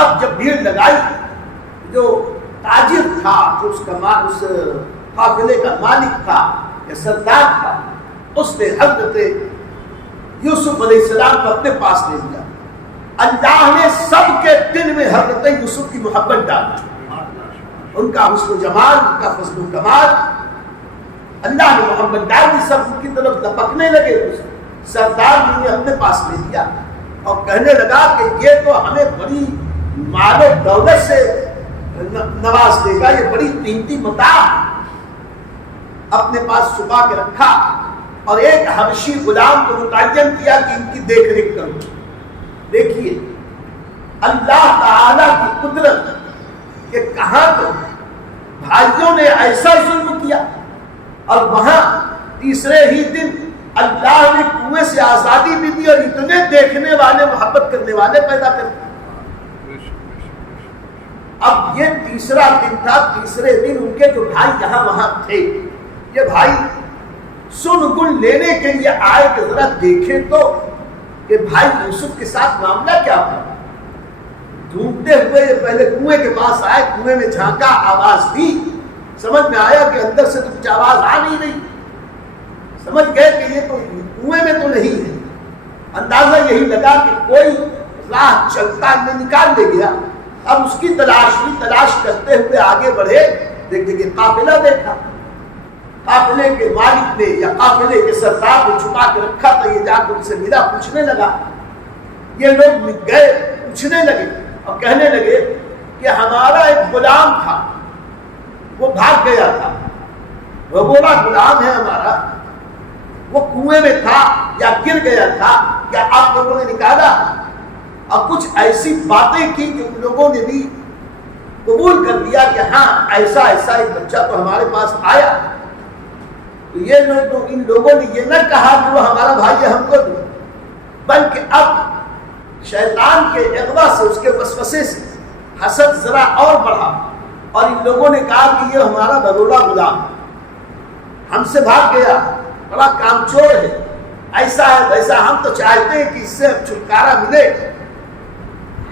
اب جب بھیڑ لگائی جو تاجر تھا، جو اس قافلے کا مالک تھا یا سردار تھا، اس نے حضرت یوسف علیہ السلام کو اپنے پاس لے لیا۔ اللہ نے سب کے دل میں حضرت یوسف کی محبت ڈالی، ان کا حسن و جمال، ان کا فضل و کمال، اللہ نے محبت ڈال دی، سب ان کی طرف لپکنے لگے۔ سردار نے انہیں اپنے پاس لے لیا اور کہنے لگا کہ یہ تو ہمیں بڑی مال و دولت سے نواز دے گا، یہ بڑی قیمتی متاع اپنے پاس چھپا کے رکھا، اور ایک حبشی غلام کو متعین کیا کہ ان کی دیکھ ریکھ کرو۔ دیکھیے اللہ تعالی کی قدرت کہ کہاں تو بھائیوں نے ایسا ظلم کیا، اور وہاں تیسرے ہی دن اللہ نے کنویں سے آزادی بھی دی اور اتنے دیکھنے والے، محبت کرنے والے پیدا کر دیے۔ اب یہ تیسرا دن تھا، تیسرے دن ان کے جو بھائی یہاں وہاں تھے، یہ بھائی سن گن لینے کے لیے آئے کہ ذرا دیکھیں تو کہ بھائی یوسف کے ساتھ معاملہ کیا ہوا۔ ڈھونڈتے ہوئے یہ پہلے کنویں کے پاس آئے، کنویں میں جھانکا، آواز دی، سمجھ میں آیا کہ اندر سے تو کچھ آواز آ نہیں رہی، سمجھ گئے کہ یہ تو کنویں میں تو نہیں ہے۔ اندازہ یہی لگا کہ کوئی راہ چلتا میں نکال لے گیا۔ اب اس کی تلاش کرتے ہوئے آگے بڑھے، دیکھتے کہ قافلہ دیکھا، قافلے کے مالک نے یا قافلے کے سردار کو چھپا کے رکھا تھا، یہ جا کر ان سے ملا، پوچھنے لگا۔ یہ لوگ گئے، پوچھنے لگے اور کہنے لگے کہ ہمارا ایک غلام تھا، وہ بھاگ گیا تھا، وہ بولا غلام ہے ہمارا، وہ کنویں میں تھا یا گر گیا تھا یا آپ لوگوں نے نکالا۔ اور کچھ ایسی باتیں کی کہ ان لوگوں نے بھی قبول کر لیا کہ ہاں ایسا ایسا ایک بچہ تو ہمارے پاس آیا۔ تو یہ لوگ، ان لوگوں نے یہ نہ کہا کہ وہ ہمارا بھائی ہم کو دو، بلکہ اب شیطان کے اغوا سے، اس کے وسوسے سے حسد ذرا اور بڑھا، اور ان لوگوں نے کہا کہ یہ ہمارا بگولا غلام ہم سے بھاگ گیا، بڑا کامچور ہے، ایسا ہے ویسا، ہم تو چاہتے ہیں کہ اس سے چھٹکارا ملے،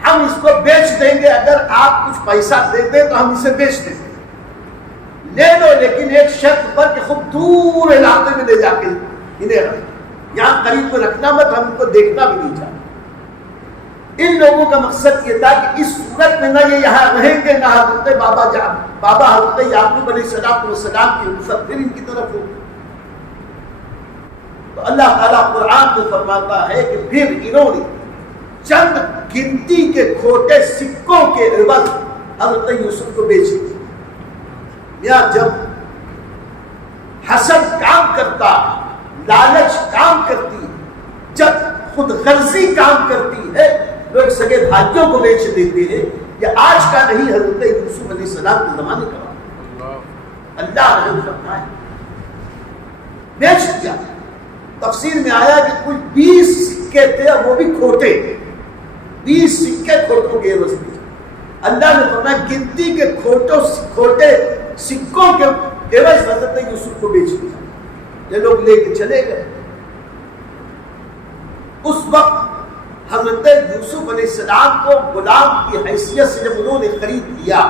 ہم اس کو بیچ دیں گے، اگر آپ کچھ پیسہ دیتے تو ہم اسے بیچ دیں گے، لے لو لیکن ایک شرط پر کہ خود دور علاقے میں لے جا کے انہیں رکھ، یہاں قریب میں رکھنا مت، ہم ان کو دیکھنا بھی نہیں چاہتے۔ ان لوگوں کا مقصد یہ تھا کہ اس صورت میں نہ یہ یہاں رہیں گے، نہ حضرت بابا حضرت یعقوب علیہ السلام کی نسبت پھر ان کی طرف ہو۔ تو اللہ تعالیٰ قرآن میں فرماتا ہے کہ پھر انہوں نے چند گنتی کے کھوٹے سکوں کے عوض حضرت یوسف کو بیچ دیا۔ یا جب حسد کام کرتا، لالچ کام کرتی، جب خود غرضی کام کرتی ہے، لوگ سگے بھائیوں کو بیچ دیتے ہیں۔ یہ آج کا نہیں، حضرت یوسف علیہ السلام کے زمانے کا اللہ رحم فرمائے، بیچ دیا۔ تفسیر میں آیا کہ کچھ 20 سکے تھے، وہ بھی کھوٹے، 20 سکے کھوٹوں کے عوض میں۔ اللہ نے فرمایا گنتی کے کھوٹے سکوں کے عوض حضرت یوسف کو بیچ دیا۔ یہ لوگ لے کے چلے گئے۔ اس وقت حضرت یوسف علیہ السلام کو غلام کی حیثیت سے جب انہوں نے خرید لیا،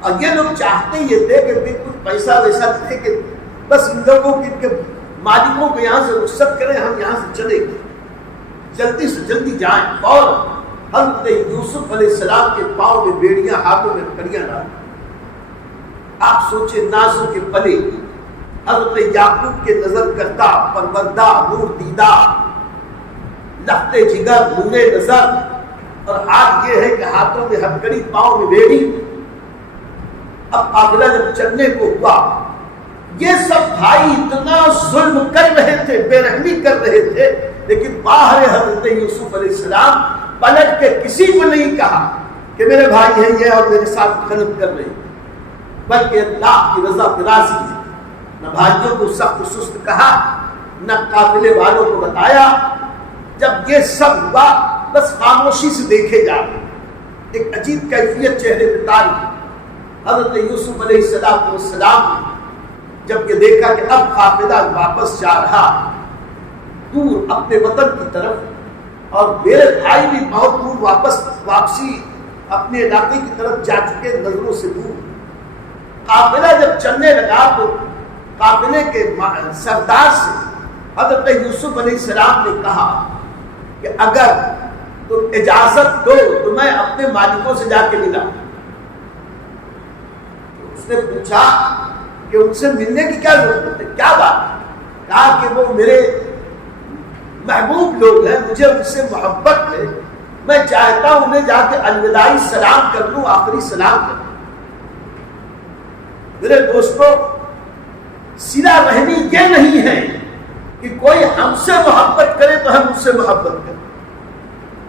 اور یہ لوگ چاہتے یہ تھے کہ کچھ پیسہ ویسا دے کہ بس ان لوگوں کے مالکوں کو یہاں سے رخصت کریں، ہم یہاں سے چلے گئے، جلدی سے جلدی جائیں۔ اور حضرت یوسف علیہ السلام کے پاؤں میں بیڑیاں، ہاتھوں میں کڑیاں ڈالیں۔ آپ سوچیں نازوں کے پلے، حضرت یعقوب کے نظر کرتا، پروردہ، نور دیدہ، لختے جگر، نورے نظر، اور حال یہ ہے کہ ہاتھوں میں ہتھکڑی، پاؤں میں بیڑی۔ اب قافلہ جب چلنے کو ہوا، یہ سب بھائی اتنا ظلم کر رہے تھے، بے رحمی کر رہے تھے، لیکن باہر حضرت یوسف علیہ السلام پلٹ کے کسی کو نہیں کہا کہ میرے بھائی ہیں یہ اور میرے ساتھ غلط کر رہے ہیں، بلکہ اللہ کی رضا پہ راضی ہے۔ نہ بھائیوں کو سخت سست کہا، نہ قافلے والوں کو بتایا۔ جب یہ سب ہوا بس خاموشی سے دیکھے جا رہے، ایک عجیب کیفیت چہرے پہ تاری۔ حضرت یوسف علیہ السلام نے جب یہ دیکھا کہ اب قافلہ واپس جا رہا دور اپنے وطن کی طرف، اور میرے بھائی بھی بہت دور واپسی اپنے علاقے کی طرف جا چکے، نظروں سے دور، قافلہ جب چلنے لگا تو قافلے کے سردار سے حضرت یوسف علیہ السلام نے کہا کہ اگر تم اجازت دو تو میں اپنے مالکوں سے جا کے ملا۔ اس نے پوچھا کہ ان سے ملنے کی کیا ضرورت ہے، کیا بات؟ کہا کہ وہ میرے محبوب لوگ ہیں، مجھے ان سے محبت ہے، میں چاہتا ہوں انہیں جا کے الوداعی سلام کر لوں، آخری سلام کر لوں۔ میرے دوستوں، صلہ رحمی یہ نہیں ہے کہ کوئی ہم سے محبت کرے تو ہم اس سے محبت کریں۔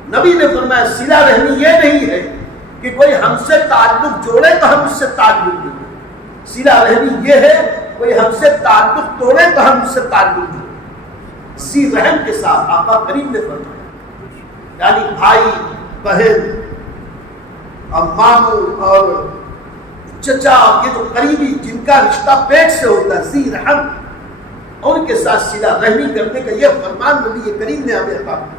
نبی نے فرمایا صلہ رحمی یہ نہیں ہے کہ کوئی ہم سے تعلق جوڑے تو ہم اس سے تعلق جوڑیں۔ صلہ رحمی یہ ہے کوئی ہم سے تعلق توڑے تو ہم اس سے تعلق جوڑیں۔ اسی رحم کے ساتھ آقا کریم نے فرمایا، یعنی بھائی، بہن اور ماموں اور چچا، یہ جو قریبی جن کا رشتہ پیٹ سے ہوتا ہے، ذی رحم، ان کے ساتھ صلہ رحمی کرنے کا یہ فرمان نبی کریم نے ہمیں عطا کیا۔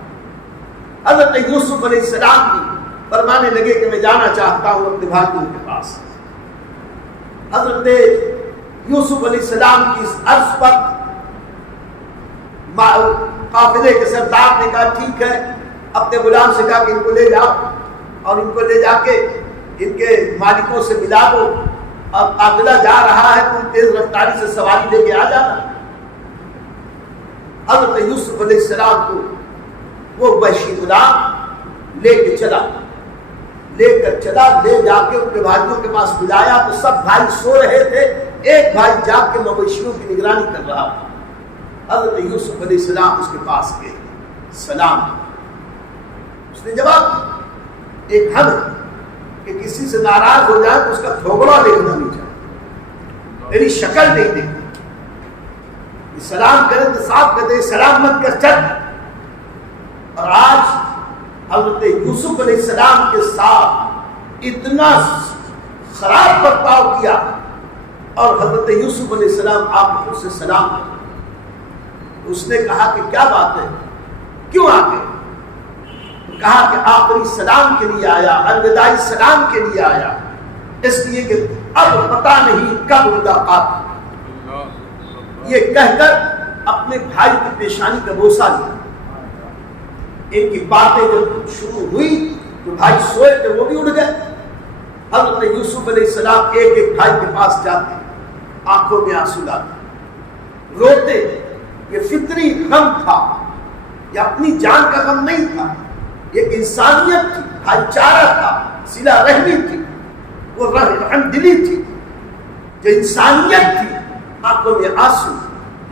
حضرت یوسف علیہ السلام بھی فرمانے لگے کہ میں جانا چاہتا ہوں اپنے بھائیوں کے پاس۔ حضرت یوسف علیہ السلام کی اس عرض پر قافلے کے سردار نے کہا ٹھیک ہے، اپنے غلام سے کہا کہ ان کو لے جاؤ، اور ان کو لے جا کے ان کے مالکوں سے ملا دو، اب قافلہ جا رہا ہے تم تیز رفتاری سے سواری لے کے آ جانا۔ حضرت یوسف علیہ السلام کو وہ وحشی غلام لے کے چلا، لے جا کے ان کے بھائیوں کے پاس ملایا تو سب بھائی سو رہے تھے، ایک بھائی جاگ کے مویشیوں کی نگرانی کر رہا تھا۔ حضرت یوسف علیہ السلام اس کے پاس گئے، سلام، اس نے جواب دیا، ایک حد کہ کسی سے ناراض ہو جائے تو اس کا تھوبڑا دیکھنا نہیں چاہیے، میری شکل نہیں دیکھنا، سلام کرے تو صاف کہتے سلام مت کر چل۔ اور آج حضرت یوسف علیہ السلام کے ساتھ اتنا خراب برتاؤ کیا، اور حضرت یوسف علیہ السلام آپ نے اس سے سلام کیا۔ اس نے کہا کہ کیا بات ہے، کیوں آ گئے؟ کہا کہ آخری سلام کے لیے آیا، الوداعی سلام کے لیے آیا، اس لیے کہ اب پتہ نہیں کب ملاقات. یہ کہہ کر اپنے بھائی کی پیشانی کا بوسہ لیا. ان کی باتیں جب شروع ہوئی تو بھائی سوئے تھے وہ بھی اٹھ گئے. حضرت یوسف علیہ السلام ایک ایک بھائی کے پاس جاتے, آنکھوں میں آنسو لاتے, روتے. یہ فطری غم تھا, یہ اپنی جان کا غم نہیں تھا, یہ انسانیت تھی, بھائی چارہ تھا, صلہ رحمی تھی, وہ رحم دلی تھی, جو انسانیت تھی. آنکھوں میں آنسو,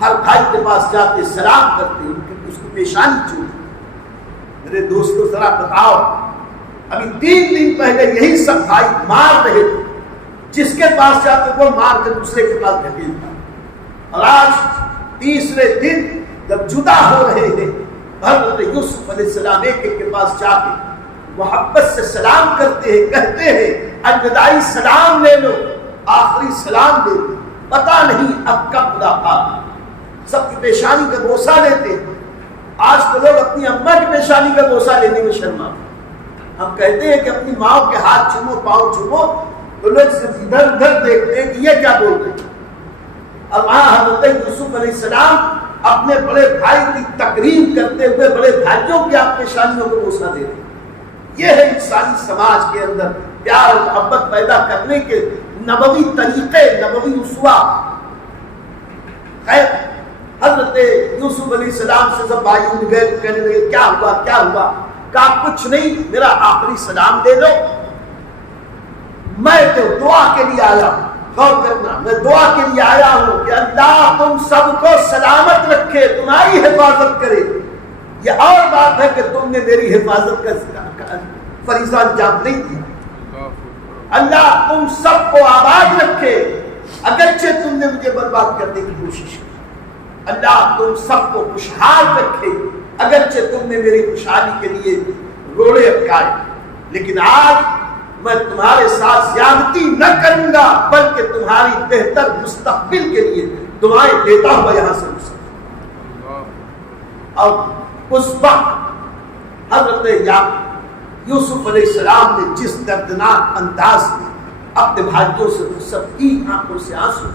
ہر بھائی کے پاس جاتے سلام کرتے, اس کو پیشانی چومتے. میرے دوستو ذرا بتاؤ, ابھی 3 دن پہلے یہی سب بھائی مار رہے تھے, جس کے پاس جاتے وہ مار کر دوسرے کے پاس دھکیلتا. اور آج تیسرے دن جب جدا ہو رہے ہیں, حضرت یوسف علیہ السلام ایک ایک کے پاس جا کے محبت سے سلام کرتے ہیں, کہتے ہیں الوداعی سلام لے لو, آخری سلام لے لو, پتہ نہیں اب کب ملاقات. سب کی پیشانی کا بوسہ لیتے ہیں. آج تو لوگ اپنی اماں کی پیشانی کا بوسہ لینے میں شرما. ہم کہتے ہیں کہ اپنی ماں کے ہاتھ چومو, پاؤں چومو, تو لوگ صرف ادھر ادھر دیکھتے ہیں کہ یہ کیا بول رہے ہیں. اور وہاں حضرت یوسف علیہ السلام اپنے بڑے بھائی کی تکریم کرتے ہوئے بڑے بھائیوں کی آپ پیشانیوں کو بوسہ دے رہے ہیں. یہ ہے انسانی سماج کے اندر پیار اور محبت پیدا کرنے کے نبوی طریقے, نبوی اسوا. خیر, حضرت یوسف علیہ السلام سے سب بھائی اٹھ گئے, کہنے لگے کیا ہوا کیا ہوا. کہا کچھ نہیں, میرا آخری سلام دے دو, میں تو دعا کے لیے آیا ہوں. غور کرنا, میں دعا کے لیے آیا ہوں کہ اللہ تم سب کو سلامت رکھے, تمہاری حفاظت کرے. یہ اور بات ہے کہ تم نے میری حفاظت کا فریضہ انجام نہیں دیا. اللہ تم سب کو آباد رکھے, اگرچہ تم نے مجھے برباد کرنے کی کوشش کی. اللہ تم سب کو خوشحال رکھے, اگرچہ تم نے میری خوشحالی کے لیے روڑے اٹکائے. لیکن آج میں تمہارے ساتھ زیادتی نہ کروں گا, بلکہ تمہاری بہتر مستقبل کے لیے دعائیں دیتا ہوا یہاں سے رک سکتا. اور اس وقت حضرت یوسف علیہ السلام نے جس دردناک انداز میں اپنے بھائیوں سے رخصت کی, آنکھوں سے آنسو,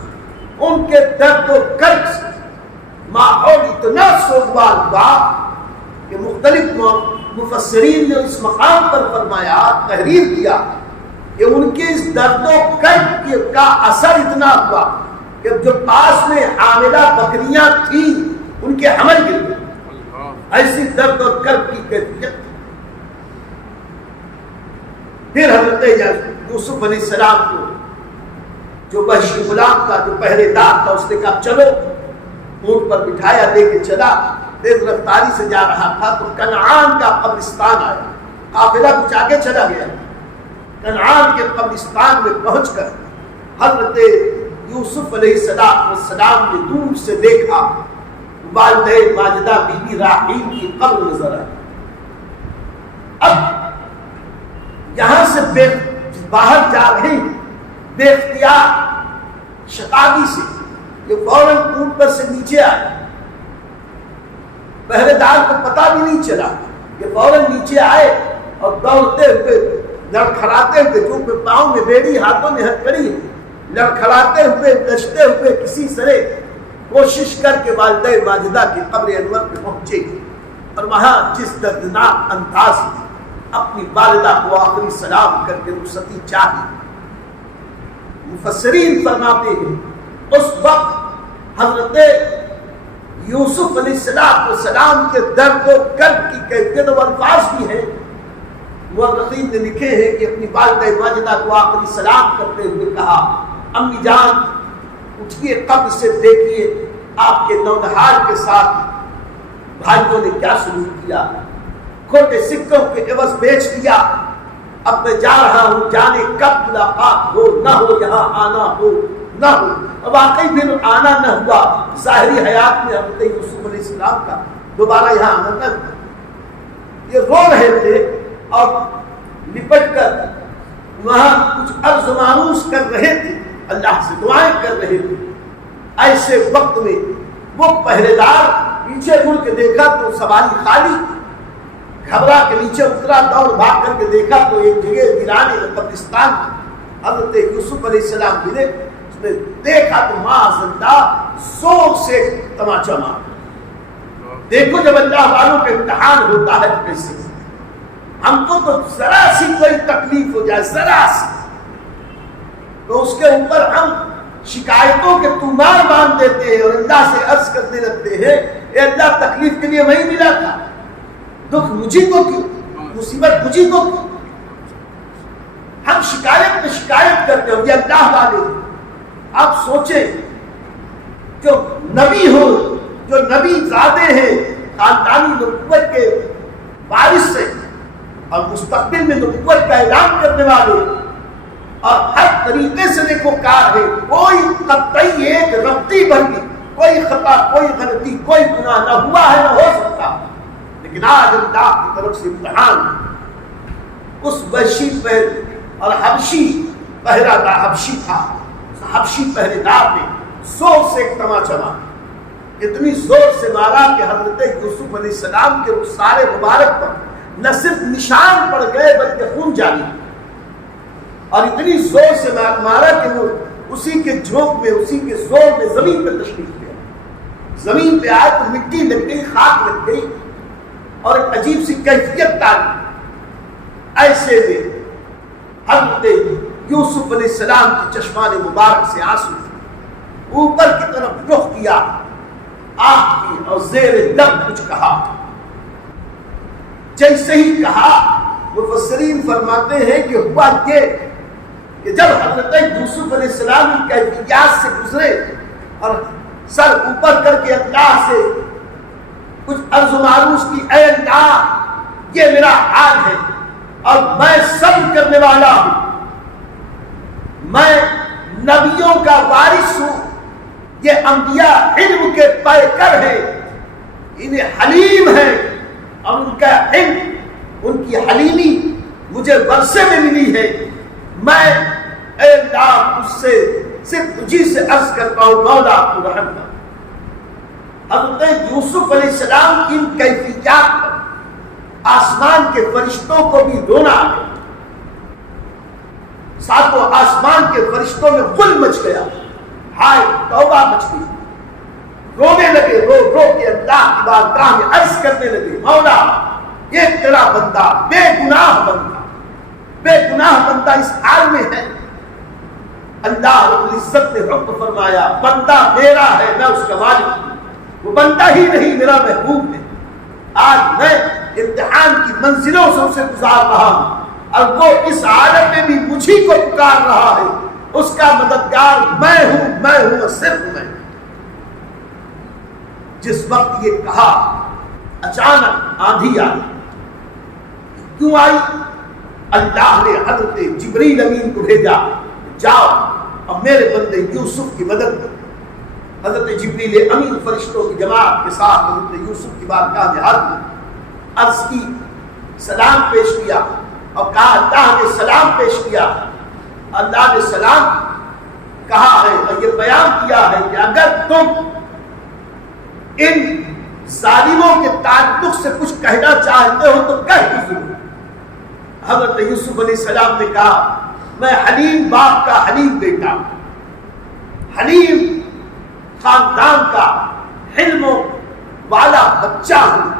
ان کے درد و کرب سے ماحول اتنا سوگوار ہوا کہ مختلف مفسرین نے اس مقام پر فرمایا, تحریر کیا کہ ان کے اس درد و کرب کا اثر اتنا ہوا کہ جو پاس میں حاملہ بکریاں تھیں ان کے حمل گر گئے. ایسی درد و کرب کی کیفیت. پھر حضرت یوسف علیہ السلام کو جو وحشی غلام تھا, جو پہرے دار تھا, اس نے کہا چلو, اونٹ پر بٹھایا, لے کے چلا. تیز رفتاری سے جا رہا تھا تو کنعان کا قبرستان آیا. قافلہ کچھ آگے چلا گیا. کنعان کے قبرستان میں پہنچ کر حضرت یوسف علیہ السلام نے دور سے دیکھا, والدہ ماجدہ بی بی راحیل کی قبر نظر آئی. اب یہاں سے باہر جا رہے بے اختیار شتابی سے یہ فوراً اونٹ پر سے نیچے آئے. پہرے دار کو پتہ بھی نہیں چلا, یہ فوراً نیچے آئے اور دوڑتے ہوئے لڑکھڑاتے ہوئے, جو پاؤں میں بیڑی ہاتھوں میں ہتھکڑی, لڑکھڑاتے ہوئے گشتے ہوئے کسی طرح کوشش کر کے والدہ ماجدہ کی قبر انور پہ پہنچے. اور وہاں جس دردناک انداز میں اپنی والدہ کو آخری سلام کر کے رخصتی چاہی. مفسرین فرماتے ہیں اس وقت حضرت یوسف علیہ السلام کے درد و کرب کی کیفیت و الفاظ بھی ہیں. مورخین نے لکھے ہیں کہ اپنی والدہ ماجدہ کو آخری سلام کرتے ہوئے کہا, امی جان اٹھیے, قبر سے دیکھیے آپ کے نونہار کے ساتھ بھائیوں نے کیا سلوک کیا, کھوٹے سکوں کے عوض بیچ دیا. اب میں جا رہا ہوں, جانے کب ملاقات ہو نہ ہو, یہاں آنا ہو نہ ہو. واقعی پھر آنا نہ ہوا. ظاہری حیات میں حضرت یوسف علیہ السلام کا دوبارہ یہاں آنا نہ ہوا. یہ رو رہے تھے اور لپٹ کر وہاں کچھ عرض و مانوس کر رہے تھے, اللہ سے دعائیں کر رہے تھے. ایسے وقت میں وہ پہرے دار پیچھے مڑ کے دیکھا تو سواری خالی. گھبرا کے نیچے اترا, دوڑ بھاگ کر کے دیکھا تو ایک جگہ ویرانے قبرستان حضرت یوسف علیہ السلام ملے، اس نے دیکھا تو معاذ اللہ زور سے تماچا مارا۔ دیکھو جب اللہ والوں کا امتحان ہوتا ہے تو کیسے ہم کو تو ذرا سی کوئی تکلیف ہو جائے، ذرا سی، تو اس کے اوپر ہم شکایتوں کے طوفان باندھ دیتے ہیں اور اللہ سے عرض کرنے لگتے ہیں اے اللہ تکلیف کے لیے وہی ملا تھا، دکھ مجھے کو کیوں، مصیبت مجھے کو کیوں؟ ہم شکایت میں شکایت کرتے ہو، یہ اللہ والے آپ سوچیں جو نبی ہو، جو نبی زادے ہیں، خاندانی نبوت کے وارث سے اور مستقبل میں نبوت کا اعلان کرنے والے اور ہر طریقے سے دیکھو کار ہے، کوئی قطعی ایک ربطی بن گئی، کوئی خطا، کوئی غلطی، کوئی گناہ نہ ہوا ہے نہ ہو سکتا، لیکن آج اللہ کی طرف سے امتحان اس وحشی پہر اور حبشی پہرا دار حبشی تھا، اس حبشی پہرے دار نے زور سے ایک تماچا مارا، اتنی زور سے مارا کہ حضرت یوسف علیہ السلام کے رخسار مبارک پر نہ صرف نشان پڑ گئے بلکہ خون جاری، اور اتنی زور سے مارا کہ وہ اسی کے جھونک میں، اسی کے زور میں زمین پہ تشریف لیا، زمین پہ آئے تو مٹی لگ گئی، خاک لگ گئی اور ایک عجیب سی کیفیت تاری۔ ایسے میں حضرت یوسف علیہ السلام کی چشمان مبارک سے آنسو اوپر کی طرف رخ کیا، آہ کی اور زیر لب کچھ کہا، جیسے ہی کہا مفسرین فرماتے ہیں کہ ہوا یہ کہ جب حضرت یوسف علیہ السلام کی کیفیات سے گزرے اور سر اوپر کر کے اللہ سے کچھ عرض و معروض کی، اے اللہ یہ میرا حال ہے اور میں صبر کرنے والا ہوں، میں نبیوں کا وارث ہوں، یہ انبیاء علم کے پیکر ہیں، انہیں حلیم ہیں اور ان کا علم، ان کی حلیمی مجھے ورثے میں ملی ہے، میں اے اللہ اس سے صرف تجھی سے عرض کرتا ہوں مولا تو رحم کر۔ حضرت یوسف علیہ السلام کی ان کیفیات پر آسمان کے فرشتوں کو بھی رونا آ گیا، ساتوں آسمان کے فرشتوں میں غل مچ گیا، ہائے توبہ مچ گئی، رونے لگے، رو رو کے اللہ کی بارگاہ میں عرض کرنے لگے مولا یہ تیرا بندہ بے گناہ بندہ، بے گناہ بندہ اس حال میں ہے۔ اللہ رب العزت نے حکم فرمایا بندہ میرا ہے، میں اس کا مالک ہوں، وہ بندہ ہی نہیں میرا محبوب ہے، آج میں امتحان کی منزلوں سے اسے گزار رہا ہوں اور وہ اس عالم میں بھی مجھی کو پکار رہا ہے، اس کا مددگار میں ہوں اور صرف میں۔ جس وقت یہ کہا اچانک آندھی آئی، کیوں آئی؟ اللہ نے حضرت جبریل امین کو بھیجا، جاؤ اور میرے بندے یوسف کی مدد کرو۔ حضرت جبریل امین فرشتوں کی جماعت کے ساتھ حضرت یوسف کی بارگاہ میں حاضر عرض کی، سلام پیش کیا اور کہا اللہ نے سلام پیش کیا، اللہ نے سلام کہا ہے اور یہ بیان کیا ہے کہ اگر تم ان ظالموں کے تعلق سے کچھ کہنا چاہتے ہو تو کہہ دیجیے۔ حضرت یوسف علیہ السلام نے کہا میں حلیم باپ کا حلیم بیٹا، حلیم خاندان کا حلم والا بچہ ہوں،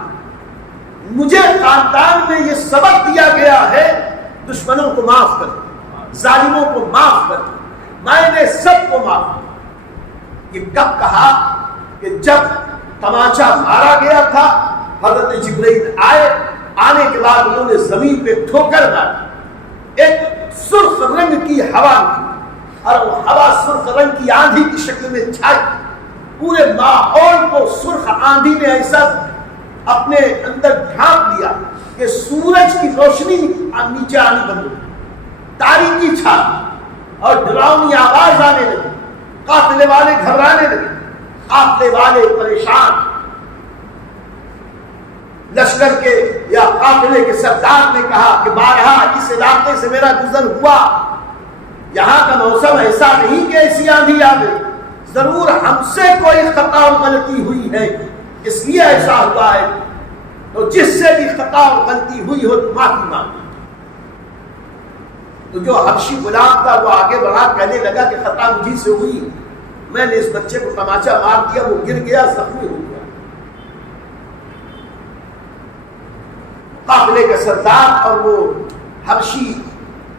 مجھے خاندان میں یہ سبق دیا گیا ہے دشمنوں کو معاف کر، ظالموں کو معاف کر، میں نے سب کو معاف کر۔ یہ کب کہا؟ کہ جب تماچا مارا گیا تھا، حضرت جبرائیل آئے، آنے کے بعد انہوں نے زمین پہ ٹھوکر ماری، ایک سرخ رنگ کی ہوا کی اور وہ ہوا سرخ رنگ کی آندھی کی شکل میں چھائی، پورے ماحول کو سرخ آندھی نے ایسا اپنے اندر ڈھانپ لیا کہ سورج کی روشنی نیچے آنی بند ہوئی، تاریکی چھا اور ڈراؤنی آواز آنے لگی، قافلے والے گھبرانے لگے، قافلے والے پریشان، لشکر کے یا قافلے کے سردار نے کہا کہ بارہا اس علاقے سے میرا گزر ہوا، یہاں کا موسم ایسا نہیں کہ ایسی آندھی آ گئی، ضرور ہم سے کوئی خطا اور غلطی ہوئی ہے اس لیے ایسا ہوا ہے، تو جس سے بھی خطا اور غلطی ہوئی ہو معافی مانگو۔ تو جو حبشی غلام تھا وہ آگے بڑھا کہنے لگا کہ خطا مجھی سے ہوئی، میں نے اس بچے کو تماچا مار دیا، وہ گر گیا، زخمی ہو گیا۔ قافلے کا سردار اور وہ حبشی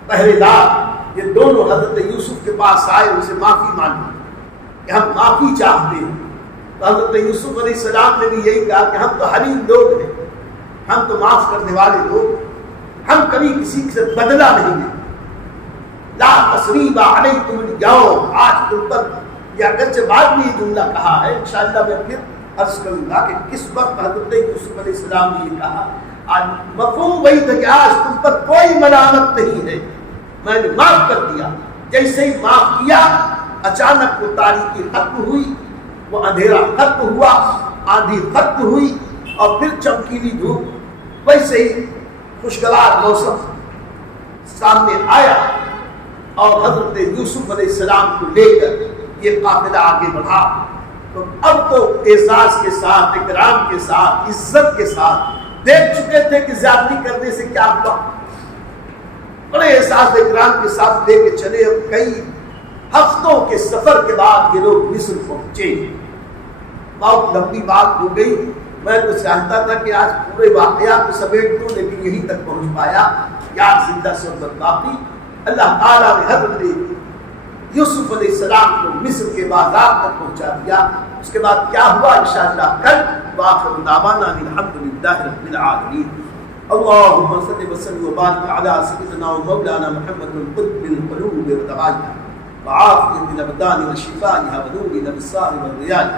پہرے دار یہ دونوں حضرت یوسف کے پاس آئے، ان سے معافی مانگی کہ ہم معافی چاہتے ہیں۔ تو حضرت یوسف علیہ السلام نے بھی یہی کہا کہ ہم تو حلیم لوگ ہیں، ہم تو معاف کرنے والے لوگ، ہم کبھی کسی سے بدلہ نہیں لیں۔ لا تثریب علیکم اليوم، آج تم پر، یا اگرچہ بعد میں یہ جملہ کہا ہے، انشاءاللہ میں پھر عرض کروں گا کہ کس وقت حضرت یوسف علیہ السلام نے یہ کہا، مفہوم وہی تھا کہ آج تم پر کوئی ملامت نہیں ہے، میں نے معاف کر دیا۔ جیسے ہی معاف کیا اچانک وہ تاریکی ختم ہوئی، وہ اندھیرا ختم ہوا، آندھی ختم ہوئی، اور پھر چمکیلی دھوپ، ویسے ہی خوشگوار موسم سامنے آیا، اور حضرت یوسف علیہ السلام کو لے کر یہ قافلہ آگے بڑھا۔ تو اب تو اعزاز کے ساتھ، اکرام کے ساتھ، عزت کے ساتھ دیکھ چکے تھے کہ زیادتی کرنے سے کیا ہوا، بڑے احساس اکرام کے ساتھ لے کے چلے۔ اب کئی ہفتوں کے سفر کے بعد یہ لوگ مصر پہنچے۔ بہت لمبی بات ہو گئی، میں تو چاہتا تھا کہ آج پورے واقعات کو سمیٹ دوں، لیکن یہیں تک پہنچ پایا۔ یاد زندہ صحبت باقی۔ اللہ تعالیٰ نے حضرت یوسف علیہ السلام کو مصر کے بازار تک پہنچا دیا۔ اس کے بعد کیا ہوا انشاءاللہ کل۔ وآخر دعوانا الحمدللہ رب العالمین۔ اللهم صل وسلم وبارك على سيدنا ومولانا محمد القطب القلوب ودوائها وعافية الأبدان وشفائها ونور الأبصار والريان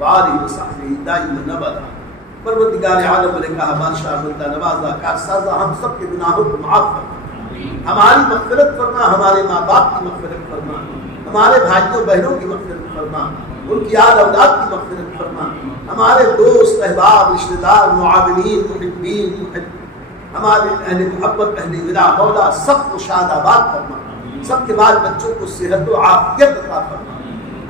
وآله وصحبه دائما أبدا۔ پروردگار عالم نے کہا بادشاہ بندہ نوازا کارسازا ہم سب کے گناہوں کو معاف فرما، ہماری مغفرت فرما، ہمارے ماں باپ کی مغفرت فرما، ہمارے بھائیوں بہنوں کی مغفرت فرما، ان کی آل اولاد کی مغفرت فرما، ہمارے دوست احباب رشتہ دار معاونین محبین ہمارے اہل محبت اہل ولا مولا سب کو شاد آباد فرما، سب کے بال بچوں کو صحت و عافیت عطا فرما۔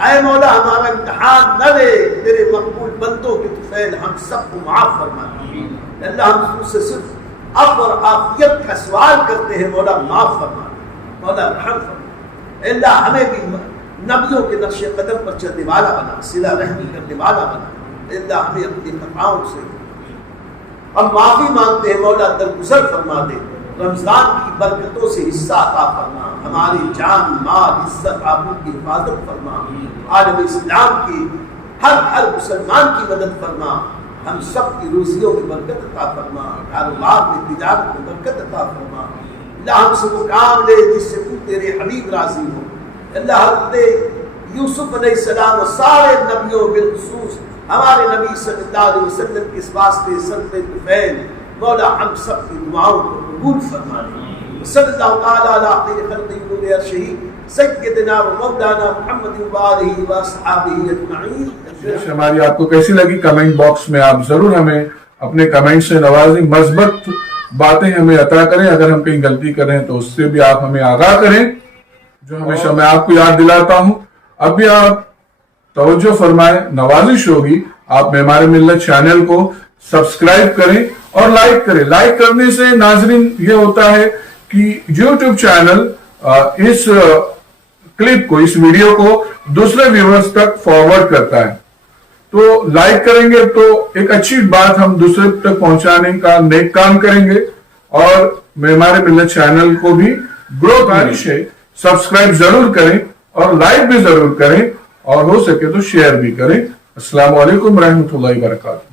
اے مولا ہمارا امتحان نہ لے، تیرے مقبول بندوں کے طفیل ہم سب کو معاف فرما۔ اللہ ہم تم سے صرف عفو اور عافیت کا سوال کرتے ہیں، مولا معاف فرما، مولا رحم فرما۔ اللہ ہمیں بھی نبیوں کے نقش قدم پر چلنے والا بنا، صلہ رحمی کرنے والا بنا۔ اللہ ہمیں اپنی خطاؤں سے ہم معافی مانگتے ہیں، مولا درگزر فرما دے۔ رمضان کی برکتوں سے حصہ عطا فرما، ہماری جان مال عزت آبرو کی حفاظت فرما، عالم اسلام کی ہر مسلمان کی مدد فرما، ہم سب کی روزیوں میں برکت عطا فرما، کاروبار میں تجارت میں برکت عطا فرما۔ اللہ ہم سے وہ کام لے جس سے تو تیرے حبیب راضی ہو۔ اللہ حضرت یوسف علیہ السلام و سارے نبیوں بالخصوص ہمارے نبی صلی اللہ علیہ وسلم کے اس واسطے سلط طفیل مولا ہم سب کی دعاؤں کو قبول فرما دے۔ صلی اللہ تعالیٰ علیہ خیر خلق نور ارشہی سیدنا و مولانا محمد وآلہ وصحبہ اجمعین۔ ہماری آپ کو کیسی لگی کمنٹ باکس میں آپ ضرور ہمیں اپنے کمنٹ سے نوازیں، مثبت باتیں ہمیں عطا کریں، اگر ہم کہیں غلطی کریں تو اس سے بھی آپ ہمیں آگاہ کریں، جو ہمیشہ میں آپ کو یاد دلاتا ہوں۔ اب بھی آپ توجہ فرمائیں، نوازش ہوگی آپ معمار ملت چینل کو سبسکرائب کریں اور لائک کریں۔ لائک کرنے سے ناظرین یہ ہوتا ہے کہ یوٹیوب چینل اس کلپ کو، اس ویڈیو کو دوسرے ویورز تک فارورڈ کرتا ہے، تو لائک کریں گے تو ایک اچھی بات ہم دوسرے تک پہنچانے کا نیک کام کریں گے، اور معمار ملت چینل کو بھی گروتھ گزارش ہے سبسکرائب ضرور کریں اور لائک بھی ضرور کریں، اور ہو سکے تو شیئر بھی کریں۔ السلام علیکم ورحمۃ اللہ وبرکاتہ۔